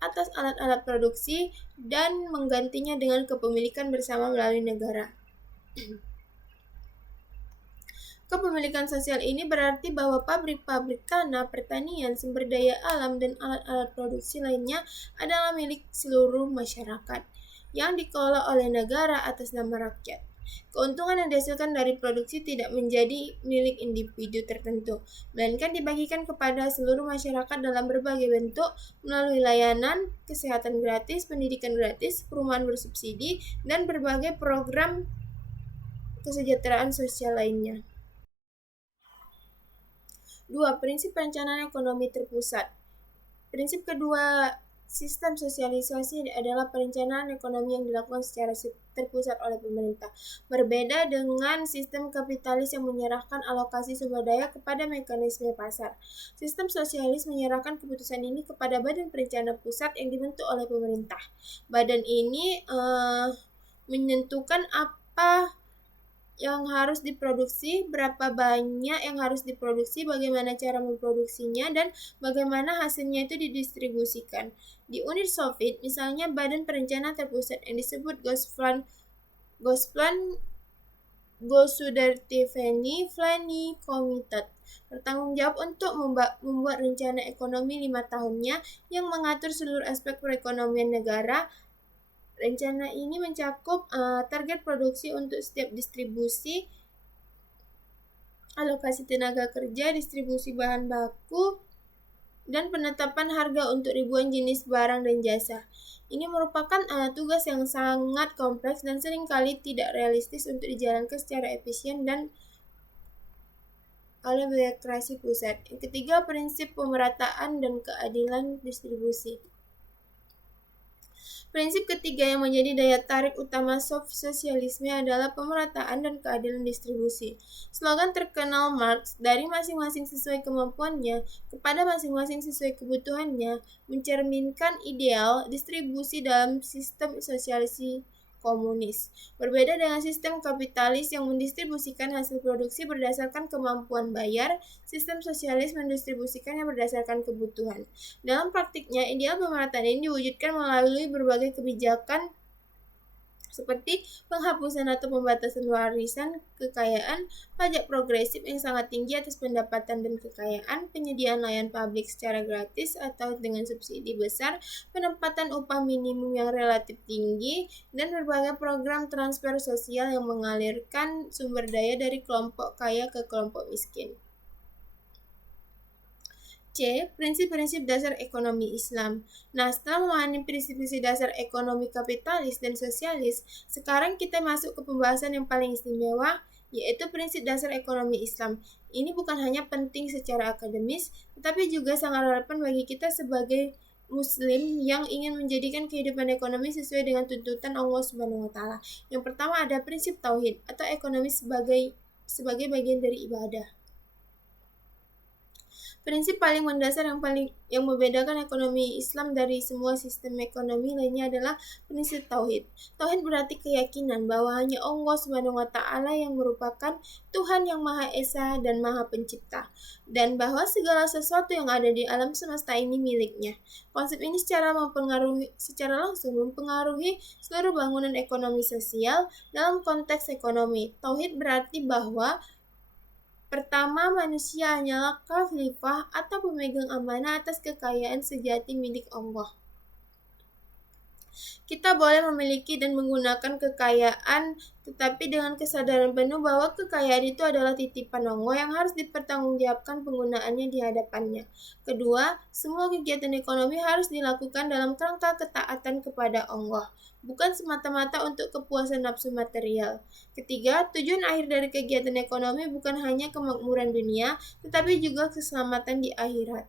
atas alat-alat produksi dan menggantinya dengan kepemilikan bersama melalui negara. Kepemilikan sosial ini berarti bahwa pabrik-pabrik tanah, pertanian, sumber daya alam, dan alat-alat produksi lainnya adalah milik seluruh masyarakat yang dikelola oleh negara atas nama rakyat. Keuntungan yang dihasilkan dari produksi tidak menjadi milik individu tertentu, melainkan dibagikan kepada seluruh masyarakat dalam berbagai bentuk melalui layanan, kesehatan gratis, pendidikan gratis, perumahan bersubsidi, dan berbagai program kesejahteraan sosial lainnya. 2. Prinsip perencanaan ekonomi terpusat. Prinsip kedua sistem sosialisasi adalah perencanaan ekonomi yang dilakukan secara terpusat oleh pemerintah. Berbeda dengan sistem kapitalis yang menyerahkan alokasi sumber daya kepada mekanisme pasar. Sistem sosialis menyerahkan keputusan ini kepada badan perencana pusat yang dibentuk oleh pemerintah. Badan ini menentukan apa yang harus diproduksi, berapa banyak yang harus diproduksi, bagaimana cara memproduksinya, dan bagaimana hasilnya itu didistribusikan. Di Uni Soviet, misalnya Badan Perencana Terpusat yang disebut Gosudarственный Плановый Комитет bertanggung jawab untuk membuat rencana ekonomi 5 tahunnya yang mengatur seluruh aspek perekonomian negara. Rencana ini mencakup target produksi untuk setiap distribusi, alokasi tenaga kerja, distribusi bahan baku, dan penetapan harga untuk ribuan jenis barang dan jasa. Ini merupakan tugas yang sangat kompleks dan seringkali tidak realistis untuk dijalankan secara efisien dan oleh birokrasi pusat. Yang ketiga, prinsip pemerataan dan keadilan distribusi. Prinsip ketiga yang menjadi daya tarik utama sosialisme adalah pemerataan dan keadilan distribusi. Slogan terkenal Marx, dari masing-masing sesuai kemampuannya kepada masing-masing sesuai kebutuhannya, mencerminkan ideal distribusi dalam sistem sosialisasi komunis. Berbeda dengan sistem kapitalis yang mendistribusikan hasil produksi berdasarkan kemampuan bayar, sistem sosialis mendistribusikannya berdasarkan kebutuhan. Dalam praktiknya, ideal pemerataan ini diwujudkan melalui berbagai kebijakan seperti penghapusan atau pembatasan warisan kekayaan, pajak progresif yang sangat tinggi atas pendapatan dan kekayaan, penyediaan layanan publik secara gratis atau dengan subsidi besar, penempatan upah minimum yang relatif tinggi, dan berbagai program transfer sosial yang mengalirkan sumber daya dari kelompok kaya ke kelompok miskin. C. Prinsip-prinsip dasar ekonomi Islam. Nah, setelah memahami prinsip-prinsip dasar ekonomi kapitalis dan sosialis, sekarang kita masuk ke pembahasan yang paling istimewa, yaitu prinsip dasar ekonomi Islam. Ini bukan hanya penting secara akademis, tetapi juga sangat relevan bagi kita sebagai Muslim yang ingin menjadikan kehidupan ekonomi sesuai dengan tuntutan Allah Subhanahu wa taala. Yang pertama ada prinsip tauhid atau ekonomi sebagai bagian dari ibadah. Prinsip paling mendasar yang membedakan ekonomi Islam dari semua sistem ekonomi lainnya adalah prinsip tauhid. Tauhid berarti keyakinan bahwa hanya Allah Subhanahu wa taala yang merupakan Tuhan yang Maha Esa dan Maha Pencipta, dan bahwa segala sesuatu yang ada di alam semesta ini miliknya. Konsep ini secara langsung mempengaruhi seluruh bangunan ekonomi sosial dalam konteks ekonomi. Tauhid berarti bahwa pertama, manusia hanyalah khalifah atau pemegang amanah atas kekayaan sejati milik Allah. Kita boleh memiliki dan menggunakan kekayaan, tetapi dengan kesadaran penuh bahwa kekayaan itu adalah titipan Allah yang harus dipertanggungjawabkan penggunaannya di hadapannya. Kedua, semua kegiatan ekonomi harus dilakukan dalam kerangka ketaatan kepada Allah, bukan semata-mata untuk kepuasan nafsu material. Ketiga, tujuan akhir dari kegiatan ekonomi bukan hanya kemakmuran dunia, tetapi juga keselamatan di akhirat.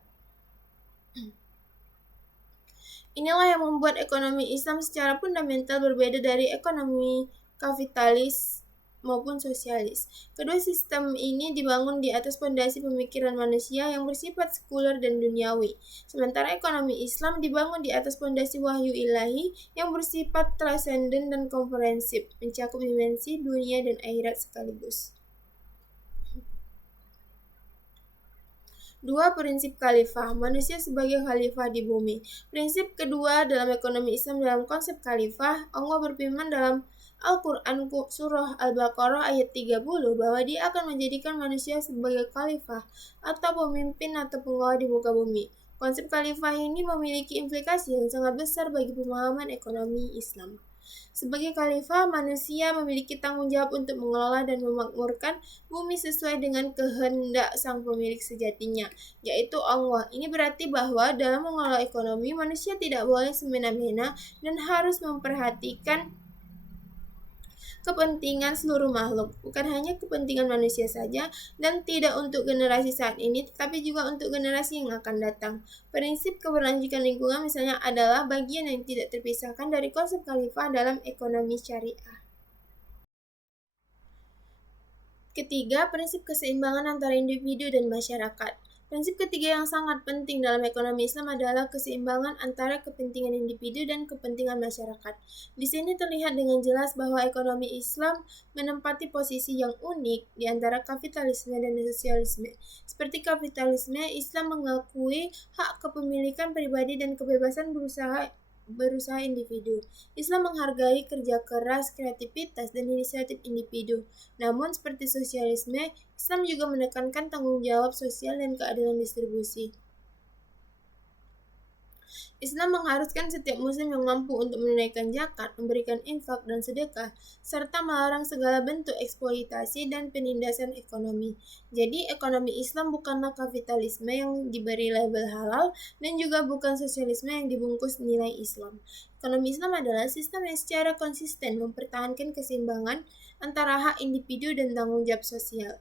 Inilah yang membuat ekonomi Islam secara fundamental berbeda dari ekonomi kapitalis maupun sosialis. Kedua sistem ini dibangun di atas fondasi pemikiran manusia yang bersifat sekuler dan duniawi. Sementara ekonomi Islam dibangun di atas fondasi wahyu ilahi yang bersifat transenden dan komprehensif, mencakup dimensi dunia dan akhirat sekaligus. Dua, prinsip khalifah, manusia sebagai khalifah di bumi. Prinsip kedua dalam ekonomi Islam dalam konsep khalifah, Allah berfirman dalam Al-Quran surah Al-Baqarah ayat 30 bahwa Dia akan menjadikan manusia sebagai khalifah atau pemimpin atau pengawal di muka bumi. Konsep khalifah ini memiliki implikasi yang sangat besar bagi pemahaman ekonomi Islam. Sebagai khalifah, manusia memiliki tanggung jawab untuk mengelola dan memakmurkan bumi sesuai dengan kehendak sang pemilik sejatinya, yaitu Allah. Ini berarti bahwa dalam mengelola ekonomi, manusia tidak boleh semena-mena dan harus memperhatikan kepentingan seluruh makhluk, bukan hanya kepentingan manusia saja, dan tidak untuk generasi saat ini, tetapi juga untuk generasi yang akan datang. Prinsip keberlanjutan lingkungan misalnya adalah bagian yang tidak terpisahkan dari konsep khalifah dalam ekonomi syariah. Ketiga, prinsip keseimbangan antara individu dan masyarakat. Prinsip ketiga yang sangat penting dalam ekonomi Islam adalah keseimbangan antara kepentingan individu dan kepentingan masyarakat. Di sini terlihat dengan jelas bahwa ekonomi Islam menempati posisi yang unik di antara kapitalisme dan sosialisme. Seperti kapitalisme, Islam mengakui hak kepemilikan pribadi dan kebebasan berusaha individu. Islam menghargai kerja keras, kreativitas, dan inisiatif individu. Namun, seperti sosialisme, Islam juga menekankan tanggung jawab sosial dan keadilan distribusi. Islam mengharuskan setiap muslim yang mampu untuk menunaikan zakat, memberikan infak dan sedekah, serta melarang segala bentuk eksploitasi dan penindasan ekonomi. Jadi, ekonomi Islam bukanlah kapitalisme yang diberi label halal dan juga bukan sosialisme yang dibungkus nilai Islam. Ekonomi Islam adalah sistem yang secara konsisten mempertahankan keseimbangan antara hak individu dan tanggung jawab sosial,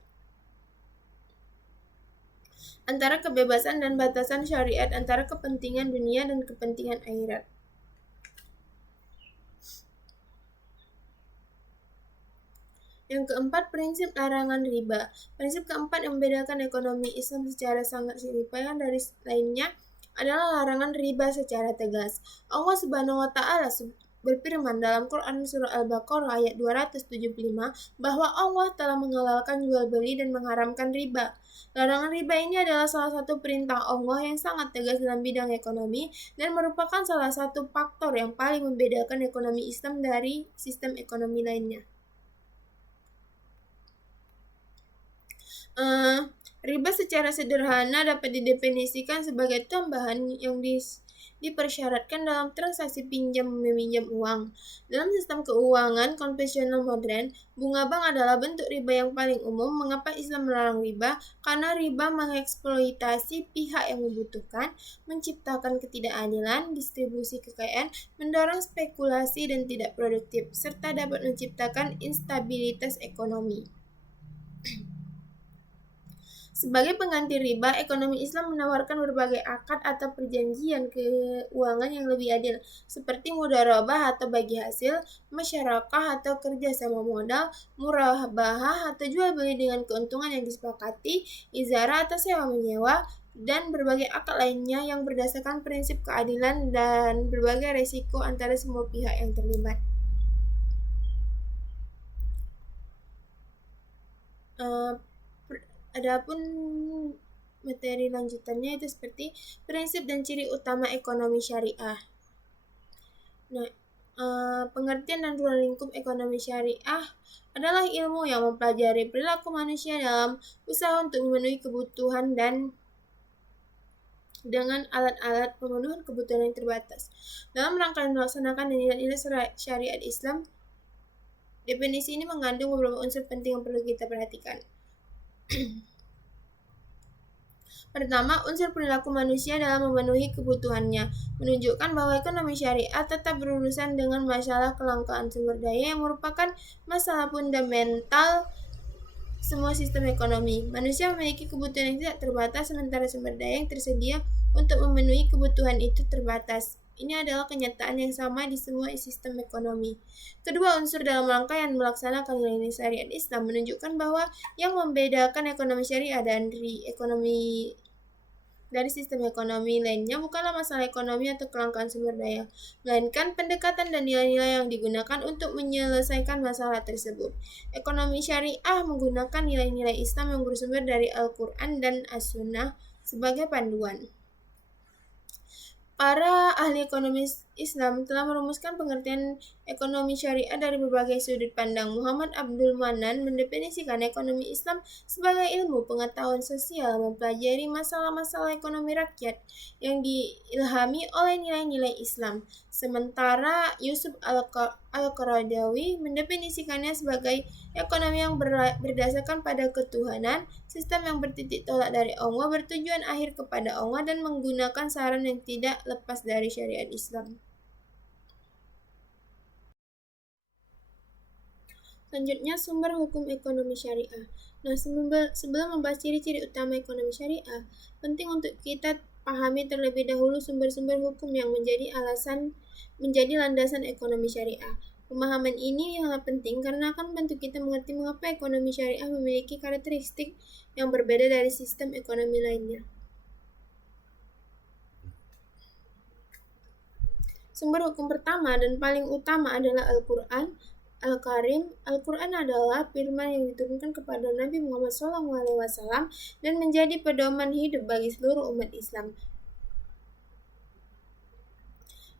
antara kebebasan dan batasan syariat, antara kepentingan dunia dan kepentingan akhirat. Yang keempat, prinsip larangan riba. Prinsip keempat yang membedakan ekonomi Islam secara sangat signifikan dari lainnya adalah larangan riba secara tegas. Allah Subhanahu wa taala berfirman dalam Quran surah Al-Baqarah ayat 275 bahwa Allah telah menghalalkan jual beli dan mengharamkan riba. Larangan riba ini adalah salah satu perintah Allah yang sangat tegas dalam bidang ekonomi dan merupakan salah satu faktor yang paling membedakan ekonomi Islam dari sistem ekonomi lainnya. Riba secara sederhana dapat didefinisikan sebagai tambahan yang dipersyaratkan dalam transaksi pinjam-meminjam uang. Dalam sistem keuangan konvensional modern, bunga bank adalah bentuk riba yang paling umum. Mengapa Islam melarang riba? Karena riba mengeksploitasi pihak yang membutuhkan, menciptakan ketidakadilan, distribusi kekayaan, mendorong spekulasi dan tidak produktif, serta dapat menciptakan instabilitas ekonomi. Sebagai pengganti riba, ekonomi Islam menawarkan berbagai akad atau perjanjian keuangan yang lebih adil, seperti mudharabah atau bagi hasil, musyarakah atau kerja sama modal, murabahah atau jual beli dengan keuntungan yang disepakati, izarah atau sewa menyewa, dan berbagai akad lainnya yang berdasarkan prinsip keadilan dan berbagai resiko antara semua pihak yang terlibat. Adapun materi lanjutannya itu seperti prinsip dan ciri utama ekonomi syariah. Nah, pengertian dan ruang lingkup ekonomi syariah adalah ilmu yang mempelajari perilaku manusia dalam usaha untuk memenuhi kebutuhan dan dengan alat-alat pemenuhan kebutuhan yang terbatas. Dalam rangka melaksanakan nilai-nilai syariat Islam, definisi ini mengandung beberapa unsur penting yang perlu kita perhatikan. Pertama, unsur perilaku manusia dalam memenuhi kebutuhannya, menunjukkan bahwa ekonomi syariah tetap berurusan dengan masalah kelangkaan sumber daya yang merupakan masalah fundamental semua sistem ekonomi. Manusia memiliki kebutuhan yang tidak terbatas, sementara sumber daya yang tersedia untuk memenuhi kebutuhan itu terbatas. Ini adalah kenyataan yang sama di semua sistem ekonomi. Kedua unsur dalam rangkaian melaksanakan nilai-nilai syariat Islam menunjukkan bahwa yang membedakan ekonomi syariah dari sistem ekonomi lainnya bukanlah masalah ekonomi atau kelangkaan sumber daya, melainkan pendekatan dan nilai-nilai yang digunakan untuk menyelesaikan masalah tersebut. Ekonomi syariah menggunakan nilai-nilai Islam yang bersumber dari Al-Quran dan As-Sunnah sebagai panduan. Para ahli ekonomi Islam telah merumuskan pengertian ekonomi syariah dari berbagai sudut pandang. Muhammad Abdul Manan mendefinisikan ekonomi Islam sebagai ilmu pengetahuan sosial, mempelajari masalah-masalah ekonomi rakyat yang diilhami oleh nilai-nilai Islam. Sementara Yusuf Al-Qaradawi mendefinisikannya sebagai ekonomi yang berdasarkan pada ketuhanan, sistem yang bertitik tolak dari Allah, bertujuan akhir kepada Allah, dan menggunakan saran yang tidak lepas dari syariat Islam. Selanjutnya, sumber hukum ekonomi syariah. Nah, sebelum membahas ciri-ciri utama ekonomi syariah, penting untuk kita pahami terlebih dahulu sumber-sumber hukum yang menjadi landasan ekonomi syariah. Pemahaman ini sangat penting karena akan membantu kita mengerti mengapa ekonomi syariah memiliki karakteristik yang berbeda dari sistem ekonomi lainnya. Sumber hukum pertama dan paling utama adalah Al-Quran Al-Karim. Al-Quran adalah firman yang diturunkan kepada Nabi Muhammad SAW dan menjadi pedoman hidup bagi seluruh umat Islam.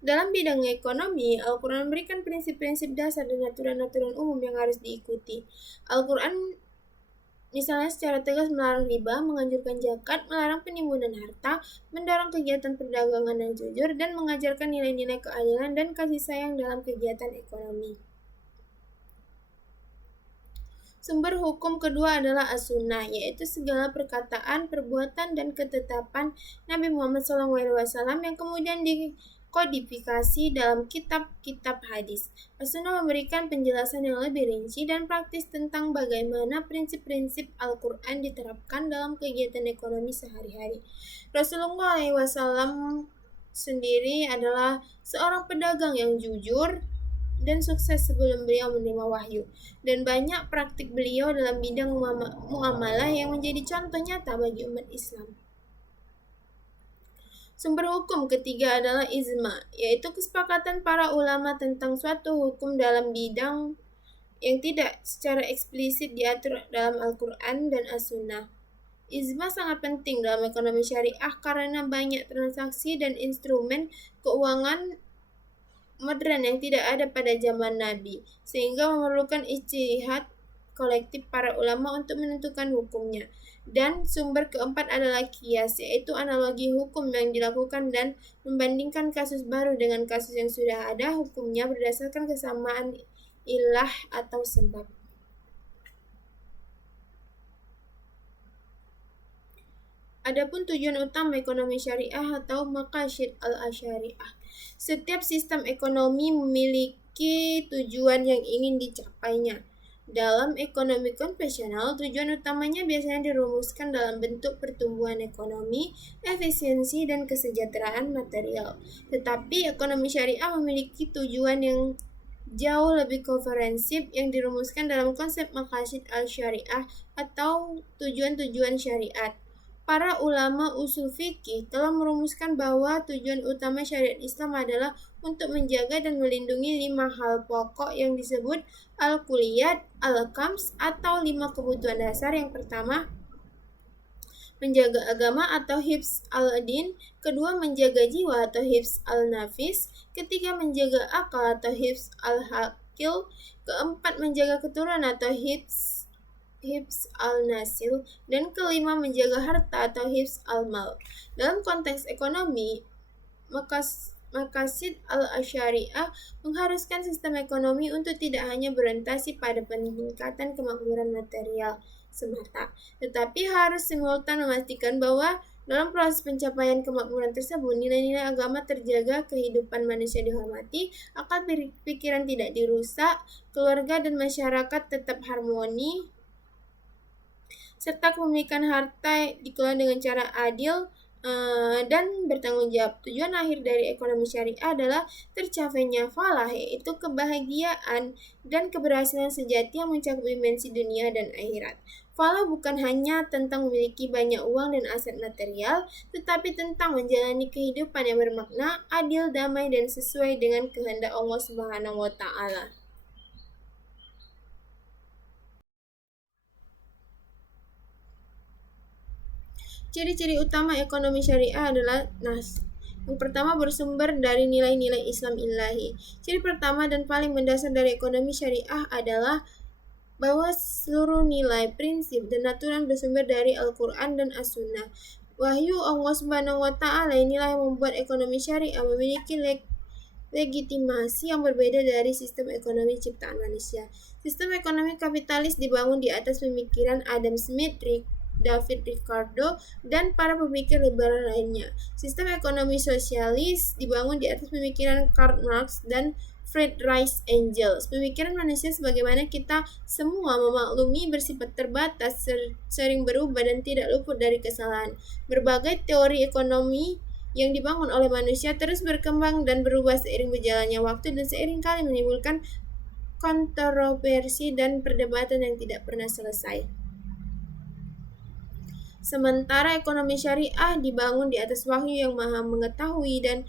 Dalam bidang ekonomi, Al-Quran memberikan prinsip-prinsip dasar dan aturan-aturan umum yang harus diikuti. Al-Quran misalnya secara tegas melarang riba, menganjurkan zakat, melarang penimbunan harta, mendorong kegiatan perdagangan yang jujur, dan mengajarkan nilai-nilai keadilan dan kasih sayang dalam kegiatan ekonomi. Sumber hukum kedua adalah As-Sunnah, yaitu segala perkataan, perbuatan, dan ketetapan Nabi Muhammad SAW yang kemudian dikodifikasi dalam kitab-kitab hadis. As-Sunnah memberikan penjelasan yang lebih rinci dan praktis tentang bagaimana prinsip-prinsip Al-Quran diterapkan dalam kegiatan ekonomi sehari-hari. Rasulullah SAW sendiri adalah seorang pedagang yang jujur dan sukses sebelum beliau menerima wahyu, dan banyak praktik beliau dalam bidang muamalah yang menjadi contoh nyata bagi umat Islam. Sumber hukum ketiga adalah ijma, yaitu kesepakatan para ulama tentang suatu hukum dalam bidang yang tidak secara eksplisit diatur dalam Al-Quran dan As-Sunnah. Ijma sangat penting dalam ekonomi syariah karena banyak transaksi dan instrumen keuangan modern yang tidak ada pada zaman Nabi, sehingga memerlukan ijtihad kolektif para ulama untuk menentukan hukumnya. Dan sumber keempat adalah qiyas, yaitu analogi hukum yang dilakukan dan membandingkan kasus baru dengan kasus yang sudah ada hukumnya berdasarkan kesamaan ilah atau sebab. Adapun tujuan utama ekonomi syariah atau maqasid al-syariah. Setiap sistem ekonomi memiliki tujuan yang ingin dicapainya. Dalam ekonomi konvensional, tujuan utamanya biasanya dirumuskan dalam bentuk pertumbuhan ekonomi, efisiensi, dan kesejahteraan material. Tetapi ekonomi syariah memiliki tujuan yang jauh lebih komprehensif yang dirumuskan dalam konsep maqasid al-syariah atau tujuan-tujuan syariat. Para ulama usul fikih telah merumuskan bahwa tujuan utama syariat Islam adalah untuk menjaga dan melindungi 5 hal pokok yang disebut al-kuliyat, al-kams, atau 5 kebutuhan dasar. Yang pertama, menjaga agama atau hifz al-din, kedua menjaga jiwa atau hifz al-nafis, ketiga menjaga akal atau hifz al-hakil, keempat menjaga keturunan atau hifz al-nasil, dan kelima menjaga harta atau hifz al-mal. Dalam konteks ekonomi, maqasid al-syariah mengharuskan sistem ekonomi untuk tidak hanya berorientasi pada peningkatan kemakmuran material semata, tetapi harus simultan memastikan bahwa dalam proses pencapaian kemakmuran tersebut, nilai-nilai agama terjaga, kehidupan manusia dihormati, akal pikiran tidak dirusak, keluarga dan masyarakat tetap harmoni, serta kepemilikan harta dikelola dengan cara adil dan bertanggung jawab. Tujuan akhir dari ekonomi syariah adalah tercapainya falah, yaitu kebahagiaan dan keberhasilan sejati yang mencakup dimensi dunia dan akhirat. Falah bukan hanya tentang memiliki banyak uang dan aset material, tetapi tentang menjalani kehidupan yang bermakna, adil, damai, dan sesuai dengan kehendak Allah Subhanahu wa Ta'ala. Ciri-ciri utama ekonomi syariah adalah yang pertama, bersumber dari nilai-nilai Islam ilahi. Ciri pertama dan paling mendasar dari ekonomi syariah adalah bahwa seluruh nilai, prinsip, dan aturan bersumber dari Al-Quran dan As-Sunnah. Wahyu Allah Subhanahu wa Ta'ala inilah yang membuat ekonomi syariah memiliki legitimasi yang berbeda dari sistem ekonomi ciptaan manusia. Sistem ekonomi kapitalis dibangun di atas pemikiran Adam Smith, David Ricardo, dan para pemikir liberal lainnya. Sistem ekonomi sosialis dibangun di atas pemikiran Karl Marx dan Friedrich Engels. Pemikiran manusia sebagaimana kita semua memaklumi bersifat terbatas, sering berubah, dan tidak luput dari kesalahan. Berbagai teori ekonomi yang dibangun oleh manusia terus berkembang dan berubah seiring berjalannya waktu dan seiring kali menimbulkan kontroversi dan perdebatan yang tidak pernah selesai. Sementara ekonomi syariah dibangun di atas wahyu yang maha mengetahui dan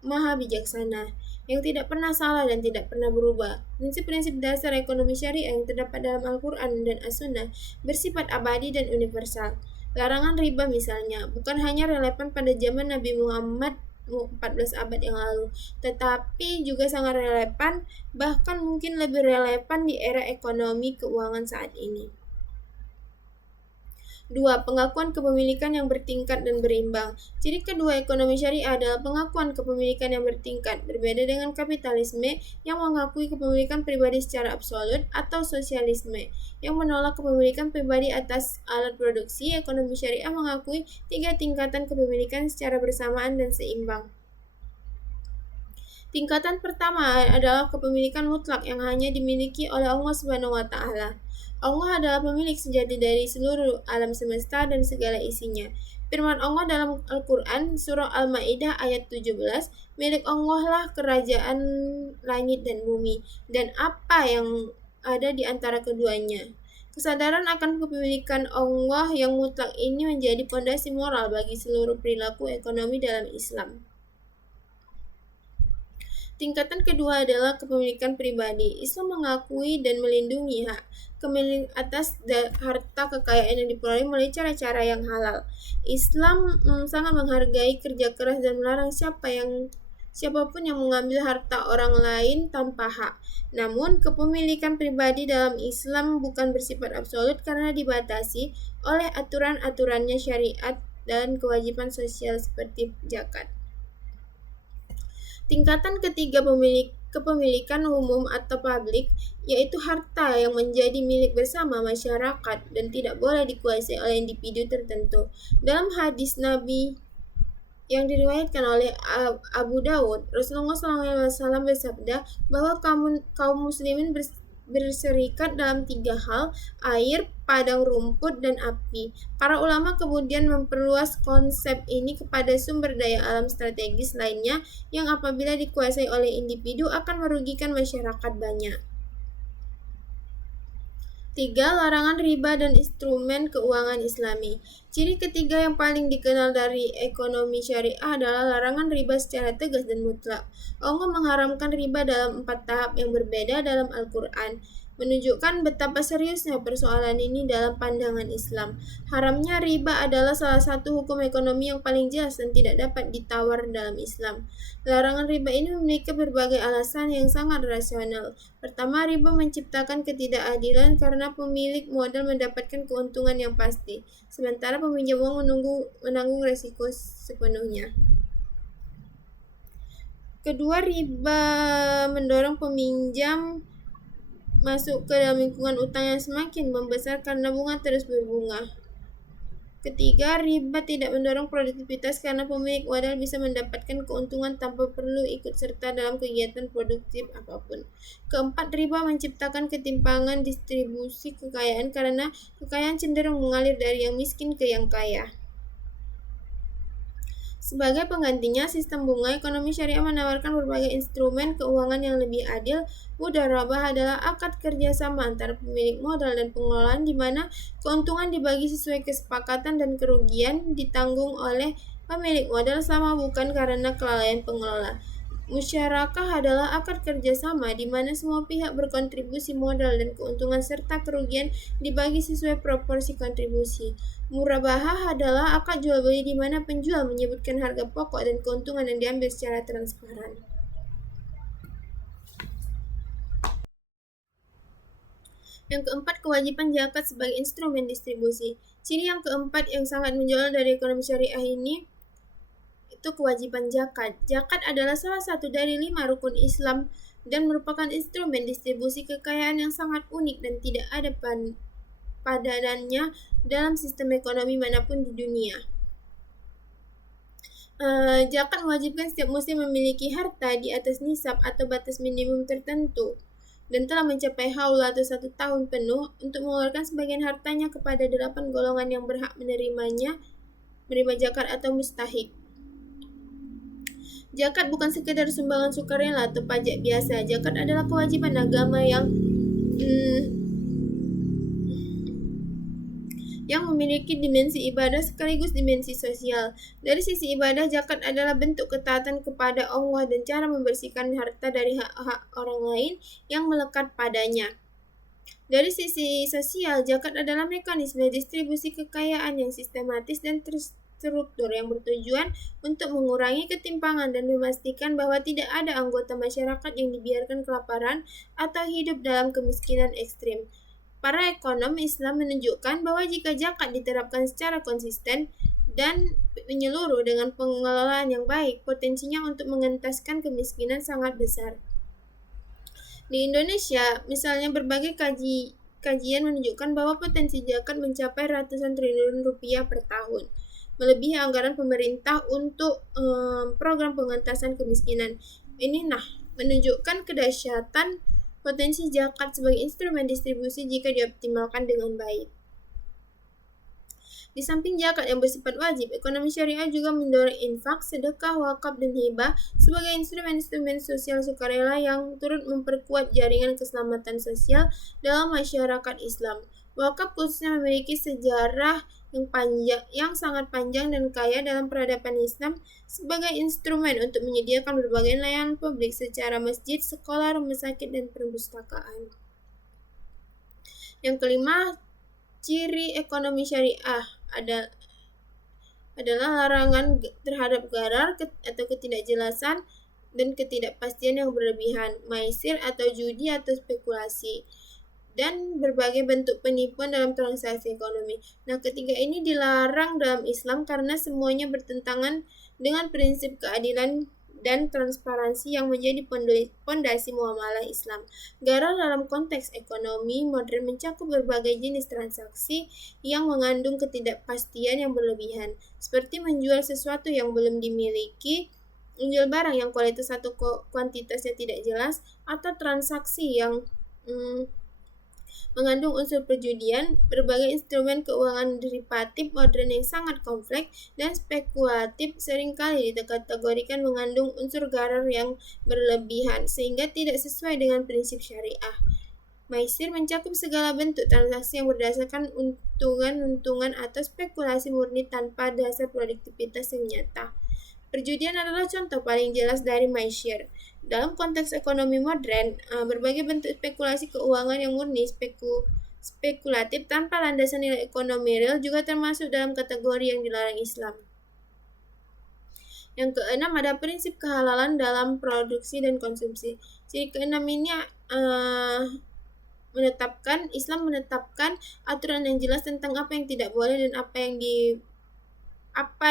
maha bijaksana, yang tidak pernah salah dan tidak pernah berubah. Prinsip-prinsip dasar ekonomi syariah yang terdapat dalam Al-Quran dan As-Sunnah bersifat abadi dan universal. Larangan riba misalnya, bukan hanya relevan pada zaman Nabi Muhammad 14 abad yang lalu, tetapi juga sangat relevan, bahkan mungkin lebih relevan di era ekonomi keuangan saat ini. 2. Pengakuan kepemilikan yang bertingkat dan berimbang. Ciri kedua ekonomi syariah adalah pengakuan kepemilikan yang bertingkat. Berbeda dengan kapitalisme yang mengakui kepemilikan pribadi secara absolut atau sosialisme yang menolak kepemilikan pribadi atas alat produksi, ekonomi syariah mengakui 3 tingkatan kepemilikan secara bersamaan dan seimbang. Tingkatan pertama adalah kepemilikan mutlak yang hanya dimiliki oleh Allah Subhanahu wa Ta'ala. Allah adalah pemilik sejati dari seluruh alam semesta dan segala isinya. Firman Allah dalam Al-Quran, surah Al-Ma'idah ayat 17, milik Allah lah kerajaan langit dan bumi, dan apa yang ada di antara keduanya. Kesadaran akan kepemilikan Allah yang mutlak ini menjadi fondasi moral bagi seluruh perilaku ekonomi dalam Islam. Tingkatan kedua adalah kepemilikan pribadi. Islam mengakui dan melindungi hak kemilik atas harta kekayaan yang diperoleh melalui cara-cara yang halal. Islam sangat menghargai kerja keras dan melarang siapapun yang mengambil harta orang lain tanpa hak. Namun, kepemilikan pribadi dalam Islam bukan bersifat absolut karena dibatasi oleh aturan-aturannya syariat dan kewajiban sosial seperti zakat. Tingkatan ketiga kepemilikan umum atau publik, yaitu harta yang menjadi milik bersama masyarakat dan tidak boleh dikuasai oleh individu tertentu. Dalam hadis Nabi yang diriwayatkan oleh Abu Dawud, Rasulullah SAW bersabda bahwa kaum muslimin berserikat dalam 3 hal: air, padang rumput, dan api. Para ulama kemudian memperluas konsep ini kepada sumber daya alam strategis lainnya yang apabila dikuasai oleh individu akan merugikan masyarakat banyak. 3. Larangan riba dan instrumen keuangan Islami. Ciri ketiga yang paling dikenal dari ekonomi syariah adalah larangan riba secara tegas dan mutlak. Allah mengharamkan riba dalam 4 tahap yang berbeda dalam Al-Quran, menunjukkan betapa seriusnya persoalan ini dalam pandangan Islam. Haramnya riba adalah salah satu hukum ekonomi yang paling jelas dan tidak dapat ditawar dalam Islam. Larangan riba ini memiliki berbagai alasan yang sangat rasional. Pertama, riba menciptakan ketidakadilan karena pemilik modal mendapatkan keuntungan yang pasti, sementara peminjam uang menanggung resiko sepenuhnya. Kedua, riba mendorong peminjam masuk ke dalam lingkungan utang yang semakin membesar karena bunga terus berbunga. Ketiga, riba tidak mendorong produktivitas karena pemilik modal bisa mendapatkan keuntungan tanpa perlu ikut serta dalam kegiatan produktif apapun. Keempat, riba menciptakan ketimpangan distribusi kekayaan karena kekayaan cenderung mengalir dari yang miskin ke yang kaya. Sebagai penggantinya, sistem bunga ekonomi syariah menawarkan berbagai instrumen keuangan yang lebih adil. Mudharabah adalah akad kerjasama antara pemilik modal dan pengelolaan di mana keuntungan dibagi sesuai kesepakatan dan kerugian ditanggung oleh pemilik modal sama bukan karena kelalaian pengelola. Musyarakah adalah akad kerjasama di mana semua pihak berkontribusi modal dan keuntungan serta kerugian dibagi sesuai proporsi kontribusi. Murabahah adalah akad jual beli di mana penjual menyebutkan harga pokok dan keuntungan yang diambil secara transparan. Yang keempat, kewajiban zakat sebagai instrumen distribusi. Ciri yang keempat yang sangat menjual dari ekonomi syariah ini itu kewajiban zakat. Zakat adalah salah satu dari 5 rukun Islam dan merupakan instrumen distribusi kekayaan yang sangat unik dan tidak ada padanannya dalam sistem ekonomi manapun di dunia. Zakat mewajibkan setiap muslim memiliki harta di atas nisab atau batas minimum tertentu dan telah mencapai haul atau 1 tahun penuh untuk mengeluarkan sebagian hartanya kepada 8 golongan yang berhak menerima zakat atau mustahik. Zakat bukan sekedar sumbangan sukarela atau pajak biasa. Zakat adalah kewajiban agama yang memiliki dimensi ibadah sekaligus dimensi sosial. Dari sisi ibadah, zakat adalah bentuk ketaatan kepada Allah dan cara membersihkan harta dari hak-hak orang lain yang melekat padanya. Dari sisi sosial, zakat adalah mekanisme distribusi kekayaan yang sistematis dan terstruktur yang bertujuan untuk mengurangi ketimpangan dan memastikan bahwa tidak ada anggota masyarakat yang dibiarkan kelaparan atau hidup dalam kemiskinan ekstrim. Para ekonom Islam menunjukkan bahwa jika zakat diterapkan secara konsisten dan menyeluruh dengan pengelolaan yang baik, potensinya untuk mengentaskan kemiskinan sangat besar. Di Indonesia, misalnya berbagai kajian menunjukkan bahwa potensi zakat mencapai ratusan triliun rupiah per tahun, melebihi anggaran pemerintah untuk program pengentasan kemiskinan. Ini menunjukkan kedahsyatan potensi zakat sebagai instrumen distribusi jika dioptimalkan dengan baik. Di samping zakat yang bersifat wajib, ekonomi syariah juga mendorong infak, sedekah, wakaf, dan hibah sebagai instrumen-instrumen sosial sukarela yang turut memperkuat jaringan keselamatan sosial dalam masyarakat Islam. Wakaf khususnya memiliki sejarah yang sangat panjang dan kaya dalam peradaban Islam sebagai instrumen untuk menyediakan berbagai layanan publik secara masjid, sekolah, rumah sakit, dan perpustakaan. Yang kelima, ciri ekonomi syariah adalah larangan terhadap gharar atau ketidakjelasan dan ketidakpastian yang berlebihan, maisir atau judi atau spekulasi, dan berbagai bentuk penipuan dalam transaksi ekonomi. Ketiga ini dilarang dalam Islam karena semuanya bertentangan dengan prinsip keadilan dan transparansi yang menjadi pondasi muamalah Islam. Gharar dalam konteks ekonomi modern mencakup berbagai jenis transaksi yang mengandung ketidakpastian yang berlebihan, seperti menjual sesuatu yang belum dimiliki, menjual barang yang kualitas atau kuantitasnya tidak jelas, atau transaksi yang mengandung unsur perjudian, berbagai instrumen keuangan derivatif modern yang sangat kompleks dan spekulatif seringkali dikategorikan mengandung unsur gharar yang berlebihan sehingga tidak sesuai dengan prinsip syariah. Maisir mencakup segala bentuk transaksi yang berdasarkan untungan-untungan atau spekulasi murni tanpa dasar produktivitas yang nyata. Perjudian adalah contoh paling jelas dari maisir. Dalam konteks ekonomi modern, berbagai bentuk spekulasi keuangan yang murni spekulatif tanpa landasan nilai ekonomi real juga termasuk dalam kategori yang dilarang Islam. Yang keenam ada prinsip kehalalan dalam produksi dan konsumsi. Ciri keenam ini Islam menetapkan aturan yang jelas tentang apa yang tidak boleh dan apa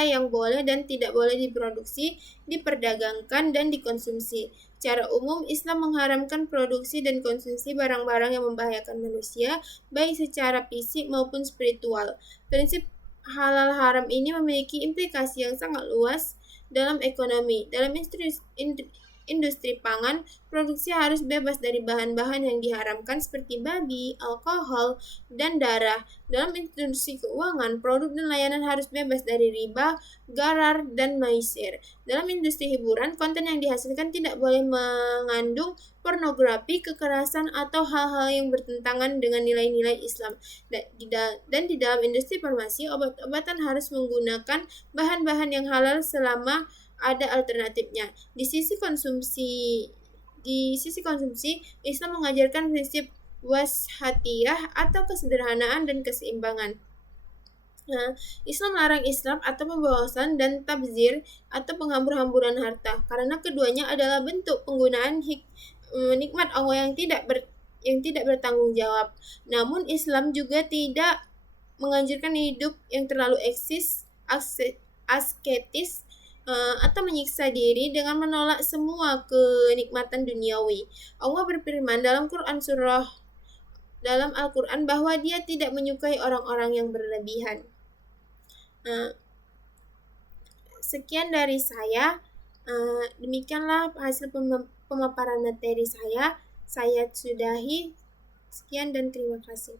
yang boleh dan tidak boleh diproduksi, diperdagangkan, dan dikonsumsi. Secara umum, Islam mengharamkan produksi dan konsumsi barang-barang yang membahayakan manusia, baik secara fisik maupun spiritual. Prinsip halal haram ini memiliki implikasi yang sangat luas dalam ekonomi. Dalam industri pangan, produksi harus bebas dari bahan-bahan yang diharamkan seperti babi, alkohol, dan darah. Dalam industri keuangan, produk dan layanan harus bebas dari riba, gharar, dan maisir. Dalam industri hiburan, konten yang dihasilkan tidak boleh mengandung pornografi, kekerasan, atau hal-hal yang bertentangan dengan nilai-nilai Islam. Dan di dalam industri farmasi, obat-obatan harus menggunakan bahan-bahan yang halal selama ada alternatifnya. Di sisi konsumsi, Islam mengajarkan prinsip wasatiyah atau kesederhanaan dan keseimbangan. Islam melarang israf atau pemborosan dan tabzir atau penghambur-hamburan harta karena keduanya adalah bentuk penggunaan nikmat Allah yang tidak bertanggung jawab. Namun Islam juga tidak menganjurkan hidup yang terlalu asketis atau menyiksa diri dengan menolak semua kenikmatan duniawi. Allah berfirman dalam Al-Quran bahwa Dia tidak menyukai orang-orang yang berlebihan. Sekian dari saya. Demikianlah hasil pemaparan materi saya. Saya sudahi. Sekian dan terima kasih.